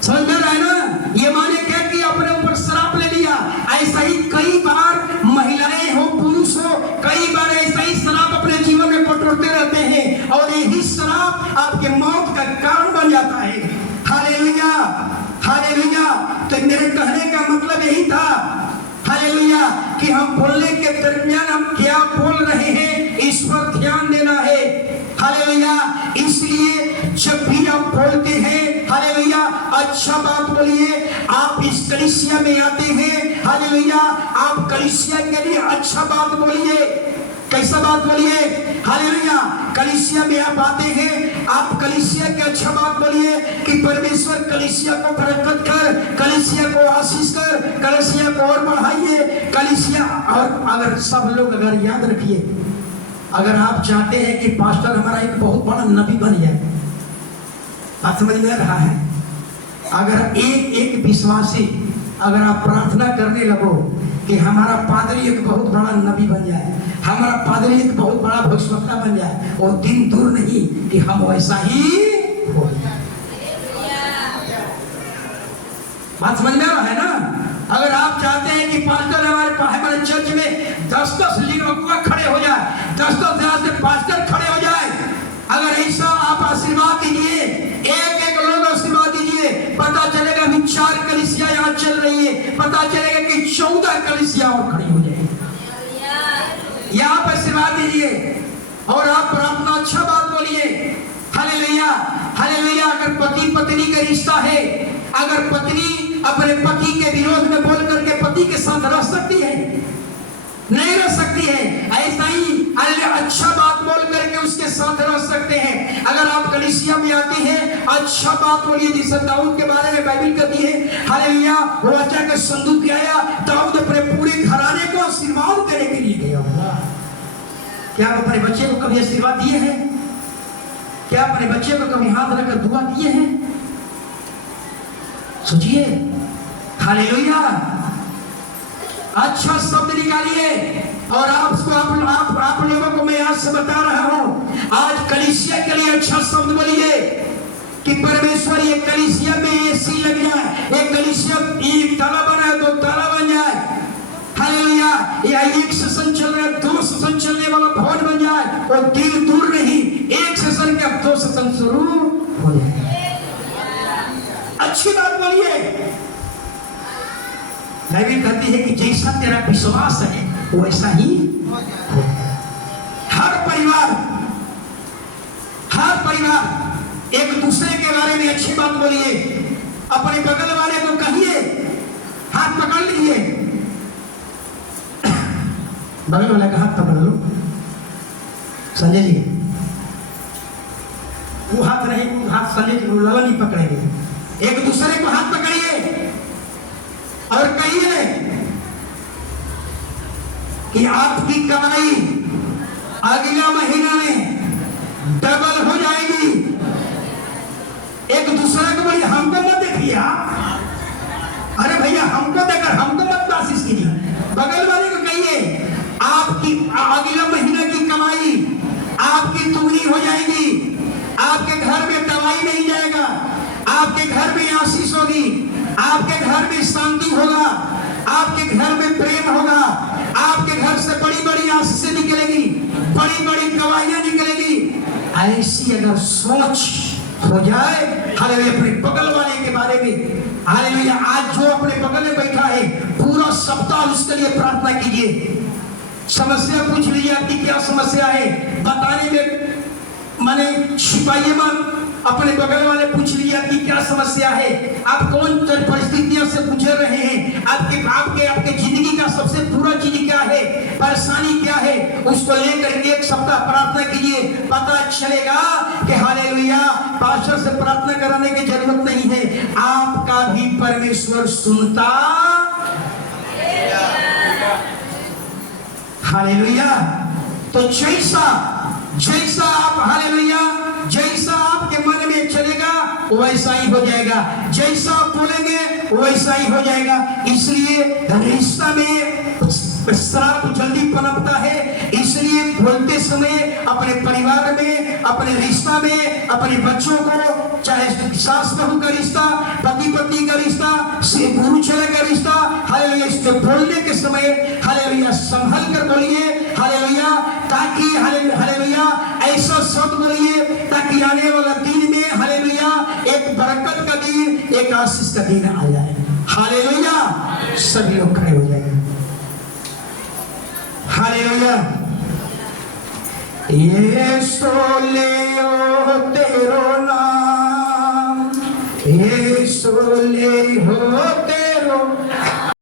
समझ में रहा है ना। ये माँ ने क्या किया, अपने ऊपर श्राप ले लिया। ऐसा ही कई बार महिलाएं हो पुरुष हो, कई बार ऐसा ही श्राप अपने जीवन में बटोरते रहते हैं और यही श्राप आपके मौत का कारण बन जाता है। हालेलुया। हालेलुया। तो मेरे कहने का मतलब यही था, हालेलुया, कि हम बोलने के दरमियान हम क्या बोल रहे हैं इस पर ध्यान देना है। हालेलुया। इसलिए जब भी आप बोलते हैं, हालेलुया, अच्छा बात बोलिए। आप इस कलीसिया में आते हैं, हालेलुया, आप कलीसिया के लिए अच्छा बात बोलिए। कैसा बात बोलिए, हालेलुया। कलीसिया में आप आते हैं, आप कलीसिया के अच्छा बात बोलिए कि परमेश्वर कलीसिया को बरकत कर, कलीसिया को आशीष कर, कलीसिया को और बढ़ाइए, कलीसिया। और अगर सब लोग अगर याद रखिए, अगर आप चाहते हैं कि पास्टर हमारा एक बहुत बड़ा नबी बन जाए, आप समझ में रहा है, अगर एक एक विश्वासी अगर आप प्रार्थना करने लगो कि हमारा पादरी एक बहुत बड़ा नबी बन जाए, हमारा पादरी एक बहुत बड़ा भविष्यवक्ता बन जाए, और दिन दूर नहीं कि हम वैसा ही हो जाए। बात समझ में रहा है ना। अगर आप चाहते हैं कि पास्टर हमारे चर्च में 10-10 लीडर खड़े हो जाए, 10-10 से पास्टर खड़े हो जाए, अगर ऐसा आप आशीर्वाद दीजिए, एक एक लोग आशीर्वाद दीजिए, पता चलेगा कि 4 कलीसिया यहाँ चल रही है, पता चलेगा कि 14 कलीसिया और खड़ी हो जाएगी। यहाँ पर आशीर्वाद दीजिए और आप अपना अच्छा बात बोलिए। हालेलुया। हालेलुया। अगर पति पत्नी का रिश्ता है, अगर पत्नी अपने पति के विरोध में बोल करके पति के साथ रह सकती है, नहीं रह सकती है, ऐसा ही अच्छा बात बोल करके उसके साथ रह सकते हैं। अगर आप कलीसिया में आते हैं, अच्छा बात बोलिए। जिसे दाऊद के बारे में बाइबल कहती है, हालेलुया, वो वाचा के संदूक आया, दाऊद अपने पूरे घराने को आशीर्वाद देने के लिए गया। क्या आप अपने बच्चे को कभी आशीर्वाद दिए हैं? क्या अपने बच्चे को कभी हाथ रखकर दुआ किए हैं? सोचिए। हालेलुया। अच्छा शब्द निकालिए। और आप लोगों को मैं आज से बता रहा हूं, आज कलीसिया के लिए अच्छा शब्द बोलिए कि परमेश्वर ये कलीसिया में एसी लग जाए, एक कलीसिया एक ताला बनाए तो ताला बन जाए। हालेलुया। या एक सेशन चल रहा है, 2 सेशन चलने वाला भवन बन जाए, और दिन दूर नहीं, एक सेशन के अब 2 सेशन शुरू हो जाए। अच्छी बात बोलिए। बाइबल कहती है कि जैसा तेरा विश्वास है वैसा ही हर परिवार एक दूसरे के बारे में अच्छी बात बोलिए। अपने बगल वाले को कहिए, हाथ पकड़ लीजिए, बगल वाले का हाथ पकड़ लो। संजय जी वो हाथ नहीं, वो हाथ संजय जी ललन नहीं पकड़ेंगे। एक दूसरे को हाथ पकड़िए और कहिए कि आपकी कमाई अगला महीना में डबल हो जाएगी। एक दूसरे को बोलिए, हमको मत देखिए आप, अरे भैया हमको देखकर हमको मत आशीष कीजिए। बगल वाले को कहिए आपकी अगला महीना की कमाई आपकी दुगनी हो जाएगी। आपके घर में दवाई नहीं जाएगा, आपके घर में आशीष होगी, आपके घर में शांति होगा, आपके घर में प्रेम होगा, आपके घर से बड़ी बड़ी आशीषें निकलेगी, बड़ी बड़ी गवाहियां निकलेगी। ऐसी अगर सोच हो जाए, हालेलुया, अपने बगल वाले के बारे में, हालेलुया, आज जो अपने बगल में बैठा है पूरा सप्ताह उसके लिए प्रार्थना कीजिए। समस्या पूछ लीजिए, आपकी क्या समस्या है, बताने में माने छिपाइए मत। अपने बगल वाले पूछ लीजिए आपकी क्या समस्या है, आप कौन परिस्थितियों से गुजर रहे हैं, आपके जिंदगी का सबसे बुरा चीज क्या है, परेशानी क्या है, उसको लेकर एक सप्ताह प्रार्थना कीजिए। पता चलेगा कि हालेलुया, पास्टर से प्रार्थना कराने की जरूरत नहीं है, आपका भी परमेश्वर सुनता। हालेलुया। तो जैसा आप, हालेलुया, जैसा आपके मन में चलेगा वैसा ही हो जाएगा, जैसा आप बोलेंगे वैसा ही हो जाएगा। इसलिए रिश्ता में श्राप जल्दी पनपता है। इसलिए बोलते समय अपने परिवार में, अपने रिश्ता में, अपने बच्चों को, चाहे सास बहू का रिश्ता, पति पत्नी का रिश्ता, गुरु चेला का रिश्ता, हालेलुया, इसको बोलने के समय हालेलुया संभल कर बोलिए। हालेलुया, ताकि हालेलुया ऐसा शब्द बोलिए ताकि आने वाला दिन में हालेलुया एक बरकत का दिन, एक आशीष का दिन आ जाए। हालेलुया। सभी लोग खड़े हो जाएंगे। हालेलुया। यीशु ले ओ तेरो नाम, यीशु ले हो तेरो